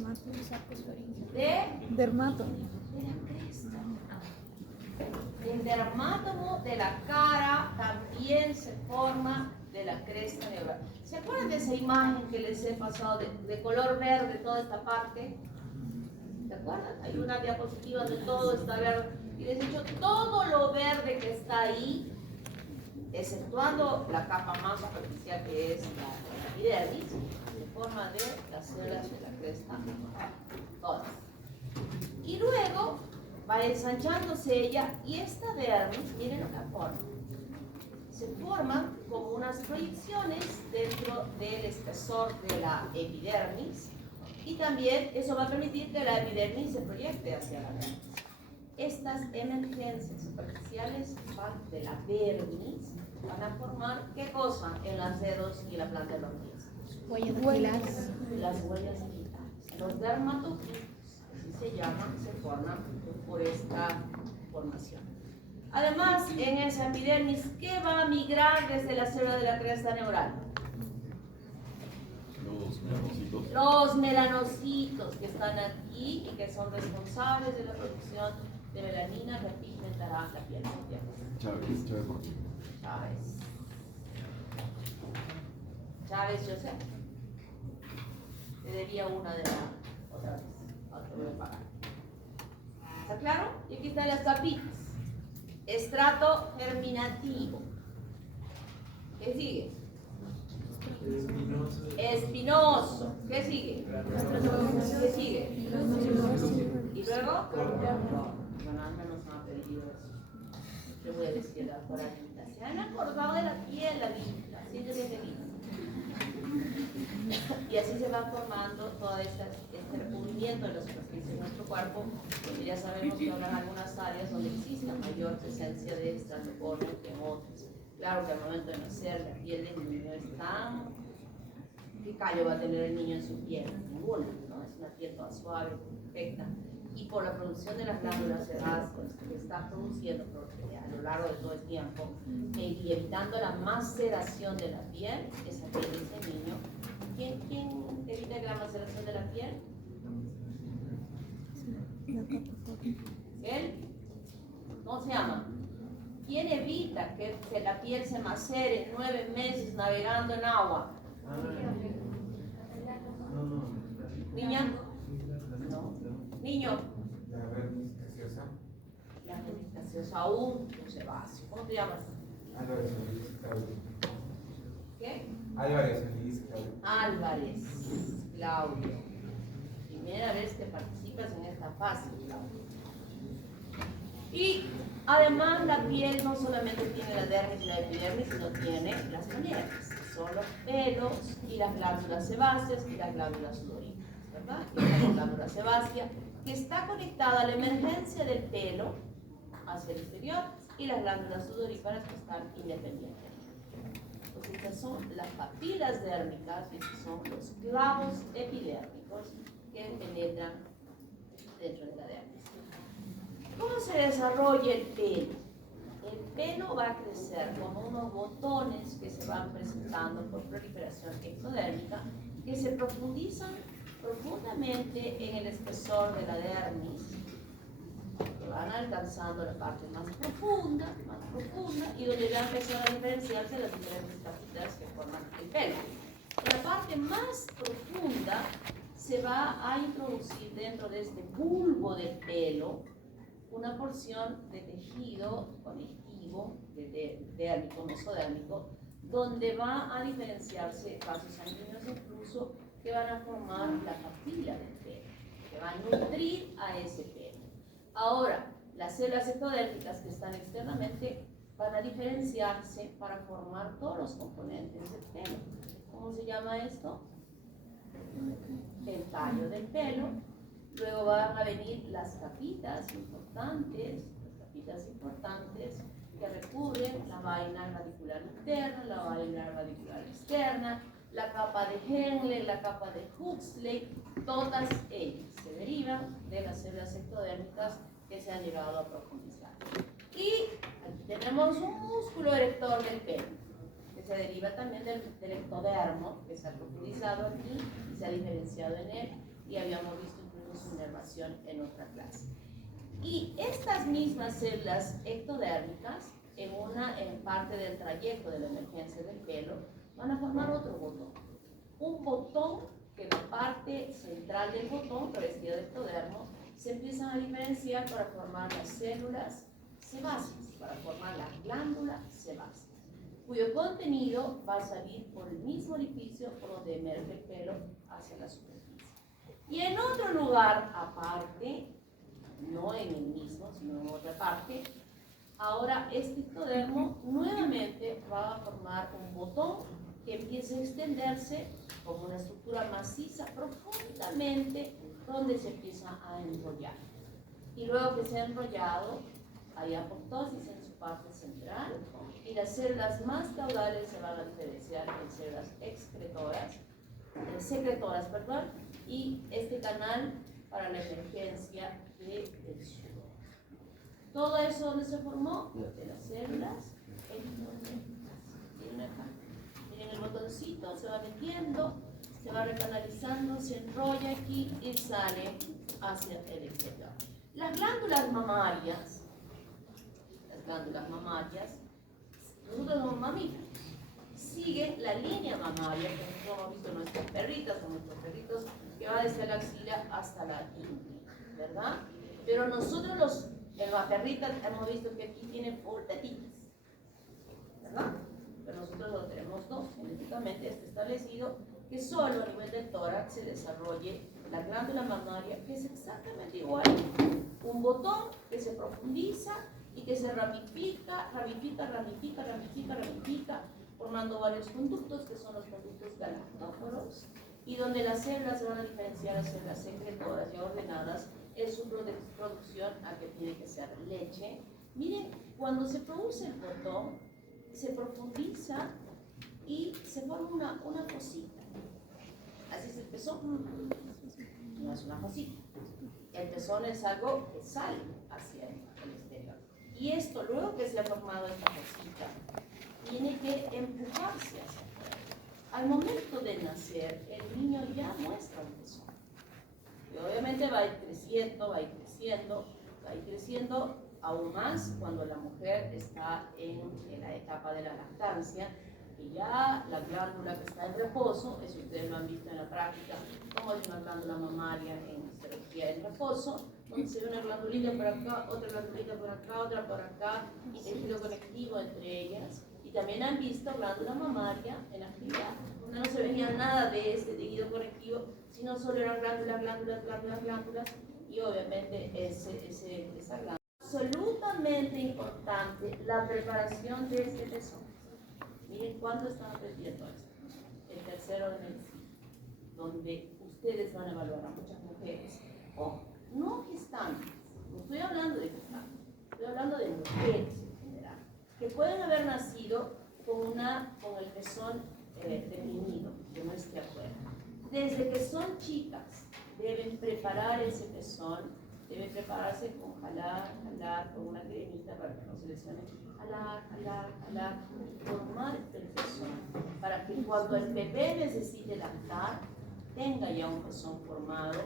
Dermátomo. De la cresta. El dermátomo de la cara también se forma de la cresta neural. ¿Se acuerdan de esa imagen que les he pasado de color verde toda esta parte? ¿Se acuerdan? Hay una diapositiva donde todo está verde. Y les he dicho, todo lo verde que está ahí, exceptuando la capa más superficial que es la epidermis, se forma de las células de la cresta neural. Todas. Y luego va ensanchándose ella y esta dermis, miren lo que forma. Se forman como unas proyecciones dentro del espesor de la epidermis y también eso va a permitir que la epidermis se proyecte hacia la dermis. Estas emergencias superficiales de la dermis van a formar ¿qué cosa? En los dedos y la planta de los pies. Huellas dactilares. Las huellas digitales. Los dermatofitos, así se llaman, se forman por esta formación. Además, en esa epidermis, ¿qué va a migrar desde la célula de la cresta neural? Los melanocitos. Los melanocitos que están aquí y que son responsables de la producción de melanina que pigmentará la piel. Chávez, José. Te debía una de la otra vez. Ahora te voy a pagar. ¿Está claro? Y aquí están las capitas. Estrato germinativo. ¿Qué sigue? Espinoso. ¿Qué sigue? ¿Qué sigue? ¿Y luego? Bueno, al menos no ha pedido eso. Yo voy a decir la foralita. ¿Se han acordado de la piel, la vista? Así de bien. Y así se va formando todo este recubrimiento de la superficie de nuestro cuerpo, porque ya sabemos que habrá algunas áreas donde exista mayor presencia de estratocornea que en otras. Claro que al momento de nacer la piel del niño es tan... ¿Qué callo va a tener el niño en su piel? Ninguna, ¿no? Es una piel toda suave, perfecta. Y por la producción de las glándulas sebáceas que está produciendo a lo largo de todo el tiempo y evitando la maceración de la piel, esa piel de ese niño. ¿Quién evita la maceración de la piel? ¿Él? ¿Cómo se llama? ¿Quién evita que la piel se macere 9 meses navegando en agua? ¿Niña? No. Niño. La vermis gaseosa. La vermis gaseosa aún no se va. ¿Cómo te llamas? Álvarez Solís Claudio. ¿Qué? Álvarez Solís Claudio. Álvarez Claudio. Primera vez que participas en esta fase, Claudio. Y además la piel no solamente tiene la dermis y la epidermis, sino tiene las pañelas, que son los pelos y las glándulas sebáceas y las glándulas sudoríparas, ¿verdad? Y la glándula sebácea, que está conectada a la emergencia del pelo hacia el exterior, y las glándulas sudoríparas que están independientes. Entonces, estas son las papilas dérmicas y estos son los clavos epidérmicos que penetran dentro de la dermis. ¿Cómo se desarrolla el pelo? El pelo va a crecer como unos botones que se van presentando por proliferación ectodérmica, que se profundizan profundamente en el espesor de la dermis, que van alcanzando la parte más profunda, y donde ya empiezan a diferenciarse las diferentes capitas que forman el pelo. En la parte más profunda se va a introducir dentro de este bulbo del pelo una porción de tejido conectivo, dérmico, mesodérmico, donde va a diferenciarse vasos sanguíneos incluso que van a formar la papila del pelo, que va a nutrir a ese pelo. Ahora, las células ectodérmicas que están externamente van a diferenciarse para formar todos los componentes del pelo. ¿Cómo se llama esto? El tallo del pelo. Luego van a venir las capitas importantes que recubren la vaina radicular interna, la vaina radicular externa, la capa de Henle, la capa de Huxley, todas ellas se derivan de las células ectodérmicas que se han llegado a profundizar. Y aquí tenemos un músculo erector del pelo, que se deriva también del ectodermo, que se ha profundizado aquí y se ha diferenciado en él, y habíamos visto incluso su inervación en otra clase. Y estas mismas células ectodérmicas, en parte del trayecto de la emergencia del pelo, van a formar otro botón. Un botón que en la parte central del botón, revestido de ectodermo, se empiezan a diferenciar para formar las células sebáceas, para formar la glándula sebácea, cuyo contenido va a salir por el mismo orificio por donde emerge el pelo hacia la superficie. Y en otro lugar aparte, no en el mismo, sino en otra parte, ahora este ectodermo nuevamente va a formar un botón que empieza a extenderse como una estructura maciza profundamente, donde se empieza a enrollar. Y luego que se ha enrollado, hay apoptosis en su parte central, y las células más caudales se van a diferenciar en células secretoras, y este canal para la emergencia del sudor. Todo eso, ¿dónde se formó? De las células ectodérmicas. Miren acá. Miren el botoncito, se va metiendo, se va recanalizando, se enrolla aquí y sale hacia el exterior. Las glándulas mamarias, nosotros somos mamíferos, siguen la línea mamaria, que hemos visto en nuestras perritas o nuestros perritos, que va desde la axila hasta la ingle, ¿verdad? Pero nosotros las perritas hemos visto que aquí tienen tetitas, ¿verdad? Pero nosotros lo tenemos dos, genéticamente está establecido que solo a nivel del tórax se desarrolle la glándula mamaria, que es exactamente igual, un botón que se profundiza y que se ramifica, formando varios conductos, que son los conductos galactóforos, y donde las células se van a diferenciar a células secretoras ya ordenadas en su producción a que tiene que ser leche. Miren, cuando se produce el botón, se profundiza y se forma una cosita. Así se empezó. No es una cosita. El pezón es algo que sale hacia el exterior. Y esto, luego que se ha formado esta cosita, tiene que empujarse hacia afuera. Al momento de nacer, el niño ya muestra un pezón. Y obviamente va a ir creciendo aún más cuando la mujer está en la etapa de la lactancia, y ya la glándula que está en reposo, eso ustedes lo han visto en la práctica, como es una glándula mamaria en cirugía en reposo, donde se ve una glandulita por acá, otra glandulita por acá, otra por acá, y tejido conectivo entre ellas. Y también han visto glándula mamaria en actividad, donde no se veía nada de este tejido conectivo, sino solo eran glándulas, y obviamente esa glándula absolutamente importante la preparación de este pezón. Miren cuándo están aprendiendo esto. El tercero de medicina, donde ustedes van a evaluar a muchas mujeres. Ojo, no gestantes, no estoy hablando de gestantes, estoy hablando de mujeres en general, que pueden haber nacido con el pezón deprimido, que no esté afuera. Desde que son chicas, deben preparar ese pezón, deben prepararse con jalar, con una cremita para que no se lesione, jalar, formar el pezón, para que cuando el bebé necesite lactar, tenga ya un pezón formado,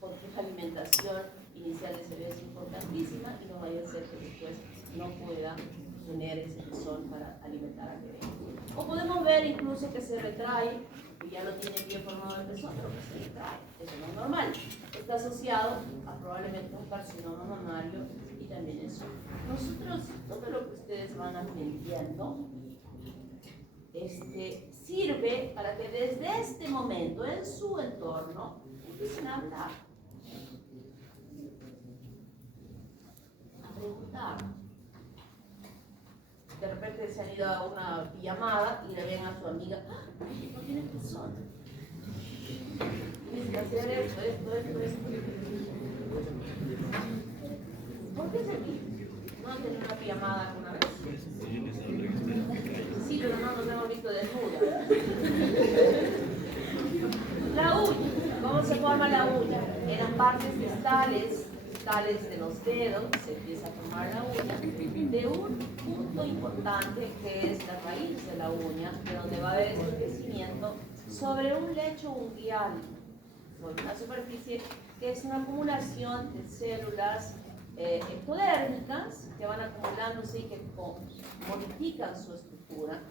porque la alimentación inicial de ese bebé es importantísima y no vaya a ser que después no pueda tener ese pezón para alimentar al bebé. O podemos ver incluso que se retrae, que ya lo tiene bien formado el pezón, pero que se retrae. Eso no es normal. Está asociado a probablemente un carcinoma mamario y también eso. Nosotros, todo lo que ustedes van aprendiendo, sirve para que desde este momento en su entorno empiecen a hablar, a preguntar. De repente se han ido a una pijamada y le ven a su amiga, ¡ah, no tiene pezón! Tienes que hacer esto. ¿Por qué se aquí? ¿No han tenido una pijamada alguna vez? Sí, pero no nos hemos visto desnudas. La uña, ¿cómo se forma la uña? En las partes distales de los dedos se empieza a formar la uña de un punto importante que es la raíz de la uña, de donde va a haber este crecimiento sobre un lecho unguial, sobre una superficie que es una acumulación de células ectodérmicas que van acumulándose y que modifican su estructura,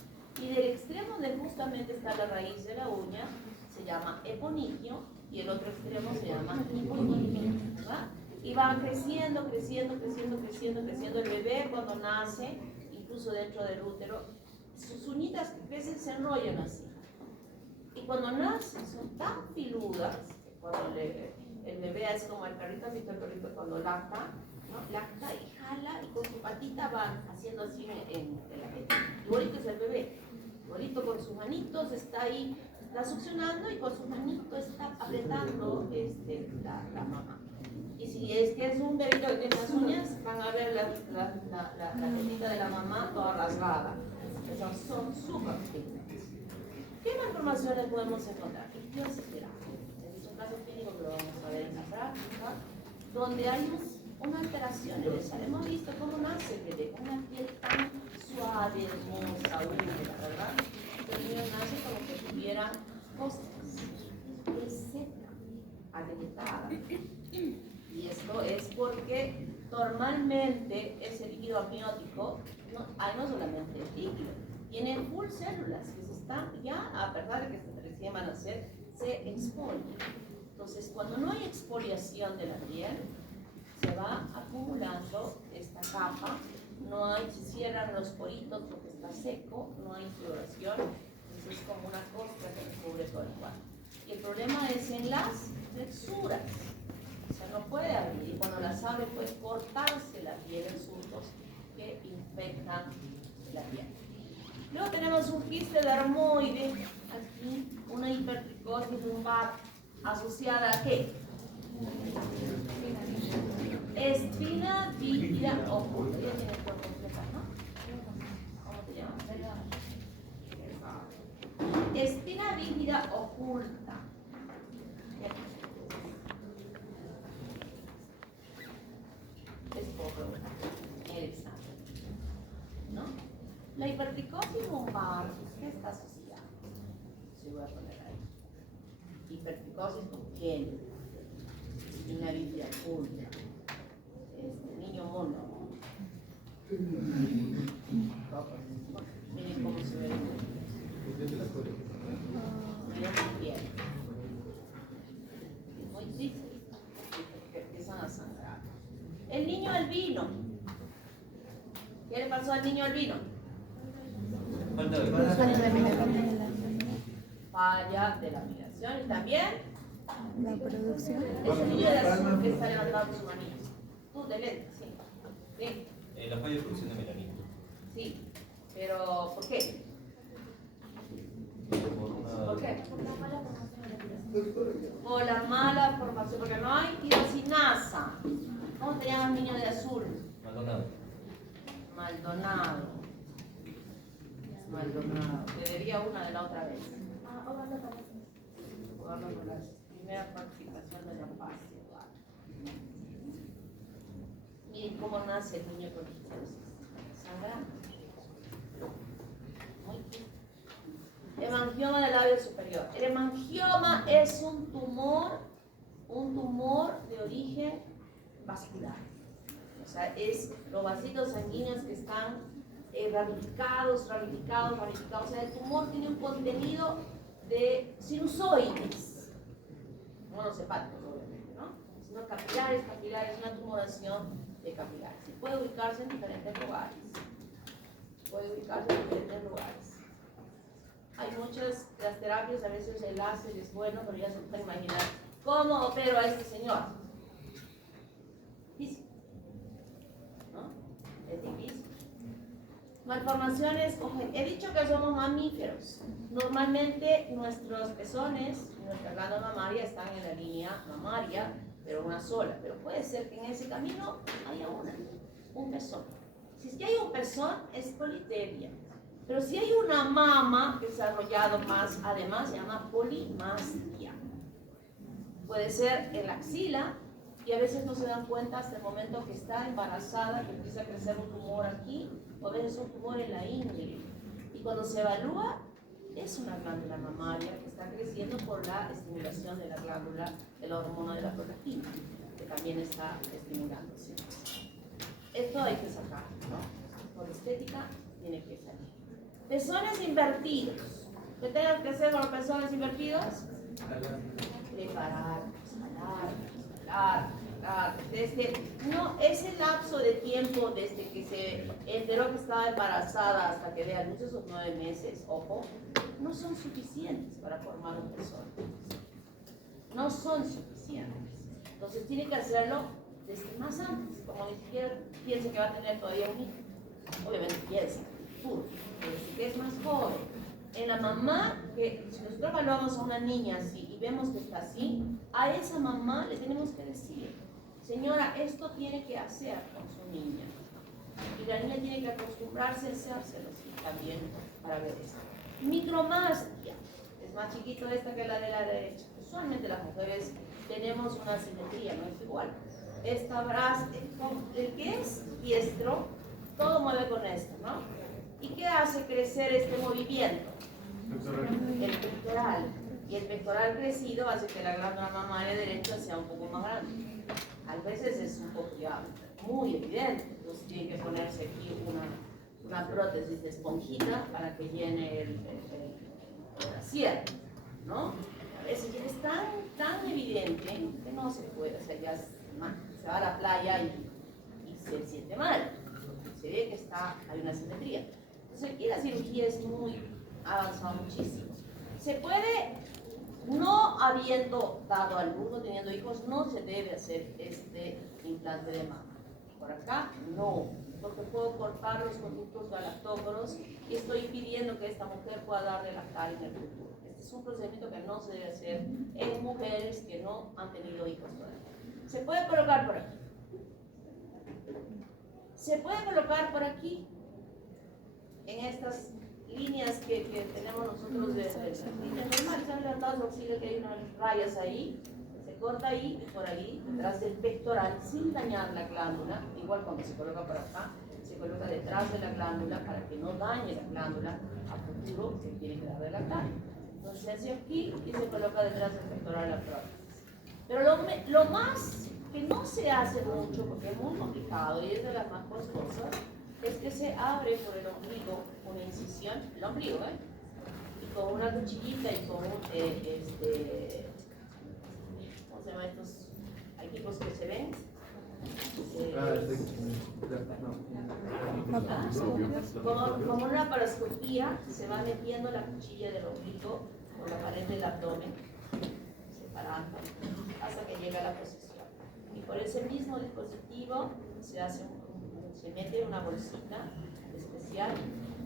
y del extremo donde justamente está la raíz de la uña se llama eponigio y el otro extremo se llama hiponigio, ¿verdad? Y van creciendo el bebé cuando nace, incluso dentro del útero, sus uñitas que crecen se enrollan así. Y cuando nacen son tan filudas que cuando el bebé es como el perrito, ¿has visto el perrito cuando lacta? ¿No? Lacta y jala y con su patita van haciendo así en la teta. Igualito es el bebé, igualito con sus manitos está ahí, está succionando y con sus manitos está apretando la mamá. Y si es que es un bebito que tiene las uñas, van a ver la tetita de la mamá toda rasgada. Esas son súper finas. ¿Qué más informaciones podemos encontrar? Ictioceterapia. Este es un caso clínico que lo vamos a ver en la práctica, donde hay una alteración en esa. Hemos visto cómo nace el bebé, una piel tan suave, hermosa, húmeda, ¿verdad? El niño nace como que tuviera costras, piel seca, agrietada. Y esto es porque normalmente ese líquido amniótico no solamente es líquido, tiene full células que se están ya, a pesar de que recién van a nacer, se expolian. Entonces, cuando no hay exfoliación de la piel, se va acumulando esta capa, se cierran los poritos porque está seco, no hay sudoración, entonces es como una costra que recubre todo el cuerpo. Y el problema es en las texturas. O sea, no puede abrir, y cuando las abre puede cortarse la piel en surcos que infectan la piel. Luego tenemos un quiste dermoide, aquí una hipertricosis lumbar asociada a ¿qué? Espina bífida oculta. Ya tienes por completa, ¿no? ¿Cómo te llamas? Espina bífida oculta. Es poco, ¿no? La hipertricosis lumbar, ¿qué está asociada? Sí, voy a poner ahí. Hipertricosis con quién? Espina bífida oculta. Niño mono. Miren cómo se ve. Miren su piel. Es muy triste porque empiezan a sangrar. El niño albino. ¿Qué le pasó al niño albino? Falla de la migración y también La producción. ese niño de azul que está levantando su manito. Tú de lente, sí. La falla de producción de melanina. Sí, pero ¿por qué? Por una... ¿Por qué? Por la mala formación, porque no hay tirosinasa. ¿Cómo te llamas, niño de azul? Maldonado. Maldonado. Maldonado. Te debía una de la otra vez. Jugando con la primera participación de la paz. Miren cómo nace el niño con tirosis. Sangrando. Muy bien. Hemangioma del labio superior. El hemangioma es un tumor de origen vascular. O sea, es los vasitos sanguíneos que están ramificados. O sea, el tumor tiene un contenido de sinusoides, no los hepáticos, obviamente, ¿no? Sino capilares, una tumoración de capilares. Y puede ubicarse en diferentes lugares. Hay muchas de las terapias, a veces el láser es bueno, pero ya se pueden imaginar cómo opero a este señor. Difícil, ¿no? Es difícil. Malformaciones, ojo, he dicho que somos mamíferos. Normalmente nuestros pezones, nuestra glándula mamaria están en la línea mamaria, pero una sola. Pero puede ser que en ese camino haya un pezón. Si es que hay un pezón, es politeria. Pero si hay una mama desarrollado más, además se llama polimastia. Puede ser en la axila y a veces no se dan cuenta hasta el momento que está embarazada, que empieza a crecer un tumor aquí, o a veces un tumor en la ingle. Y cuando se evalúa, es una glándula mamaria que está creciendo por la estimulación de la glándula, de la hormona de la prolactina, que también está estimulándose. Esto hay que sacar, ¿no? Por estética tiene que salir. Pezones invertidos. ¿Qué tengo que hacer con los pezones invertidos? Preparar, jalar. No, ese lapso de tiempo desde que se enteró que estaba embarazada hasta que dé a luz, esos 9 meses, ojo, no son suficientes para formar un pezón. No son suficientes. Entonces tiene que hacerlo desde más antes, como ni siquiera piensa que va a tener todavía un hijo. Obviamente piensa, pero si que es más joven. En la mamá, que si nosotros evaluamos a una niña así y vemos que está así, a esa mamá le tenemos que decir, señora, esto tiene que hacer con su niña. Y la niña tiene que acostumbrarse a hacérselo también para ver esto. Micromastia. Es más chiquito esta que la de la derecha. Usualmente las mujeres tenemos una simetría, no es igual. Esta brazo, el que es diestro, todo mueve con esto, ¿no? ¿Y qué hace crecer este movimiento? El pectoral. Y el pectoral crecido hace que la glándula mamaria derecha sea un poco más grande. A veces es un poco ya muy evidente, entonces tiene que ponerse aquí una prótesis de esponjita para que llene el brasier, ¿no? A veces ya es tan evidente que no se puede, o sea, ya se va a la playa y se siente mal, se ve que hay una simetría. Entonces aquí la cirugía es avanzado muchísimo. Se puede, no habiendo dado al mundo, teniendo hijos, no se debe hacer este implante de mama. Por acá, no, porque puedo cortar los conductos galactóforos y estoy impidiendo que esta mujer pueda dar de lactar en el futuro. Este es un procedimiento que no se debe hacer en mujeres que no han tenido hijos todavía. Se puede colocar por aquí. Se puede colocar por aquí, en estas líneas que tenemos nosotros de líneas normales, se han levantado su auxilio, que hay unas rayas ahí, se corta ahí y por ahí, detrás del pectoral, sin dañar la glándula, igual cuando se coloca por acá, se coloca detrás de la glándula para que no dañe la glándula a futuro que tiene que dar de lactar. Entonces se hace aquí y se coloca detrás del pectoral la prótesis. Pero lo más que no se hace mucho, porque es muy complicado y es de las más costosas, es que se abre por el ombligo una incisión, el ombligo, y con una cuchillita y con un, ¿cómo se llaman estos equipos que se ven? Como una laparoscopía, se va metiendo la cuchilla del ombligo por la pared del abdomen, separando, hasta que llega a la posición. Y por ese mismo dispositivo se hace un Se mete en una bolsita especial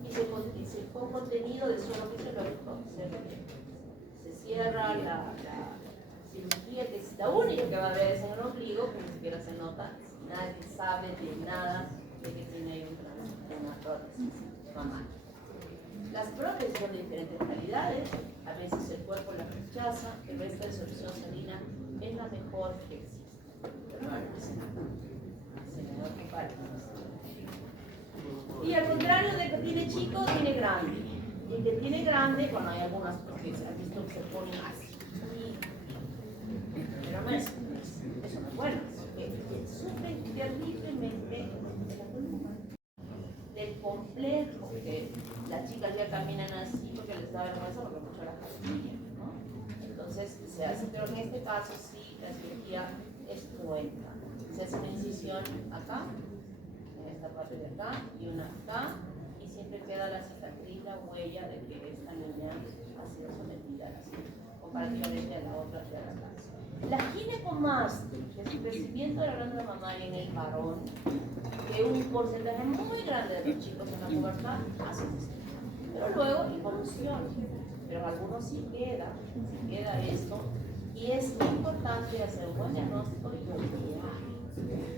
y se con contenido de suelo fisiológico se cierra la cirugía, que es la única que va a haber es en el ombligo, que ni siquiera se nota, nadie sabe de nada de que tiene ahí una prótesis mamar. Las prótesis son de diferentes calidades, a veces el cuerpo la rechaza, el resto de solución salina es la mejor que existe. Pero no le pasa nada. Se me da que falta. Y al contrario de que tiene chico, tiene grande. Y el que tiene grande, bueno, hay algunas prótesis, has visto que se ponen así. Pero no es, eso no es bueno. Sufren terriblemente del complejo que las chicas ya caminan así porque les da vergüenza porque mucho la calidad, ¿no? Entonces se hace, pero en este caso sí la cirugía es cruenta. Se hace una incisión acá, en esta parte de acá y una acá, y siempre queda la cicatriz, la huella de que esta niña ha sido sometida a la cirugía, comparativamente a la otra de la casa. La ginecomastia, que es el crecimiento de la glándula mamaria en el varón, que un porcentaje muy grande de los chicos en la pubertad hacen esto. Pero luego evoluciona, pero en algunos sí queda esto, y es muy importante hacer un buen diagnóstico y controlar.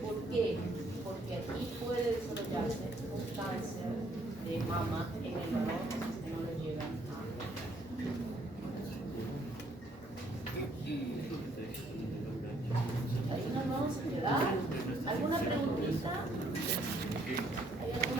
¿Por qué? Porque aquí puede desarrollarse un cáncer de mama en el varón si es que no lo llevan a... Ahí nos vamos a quedar. ¿Alguna preguntita? ¿Hay alguna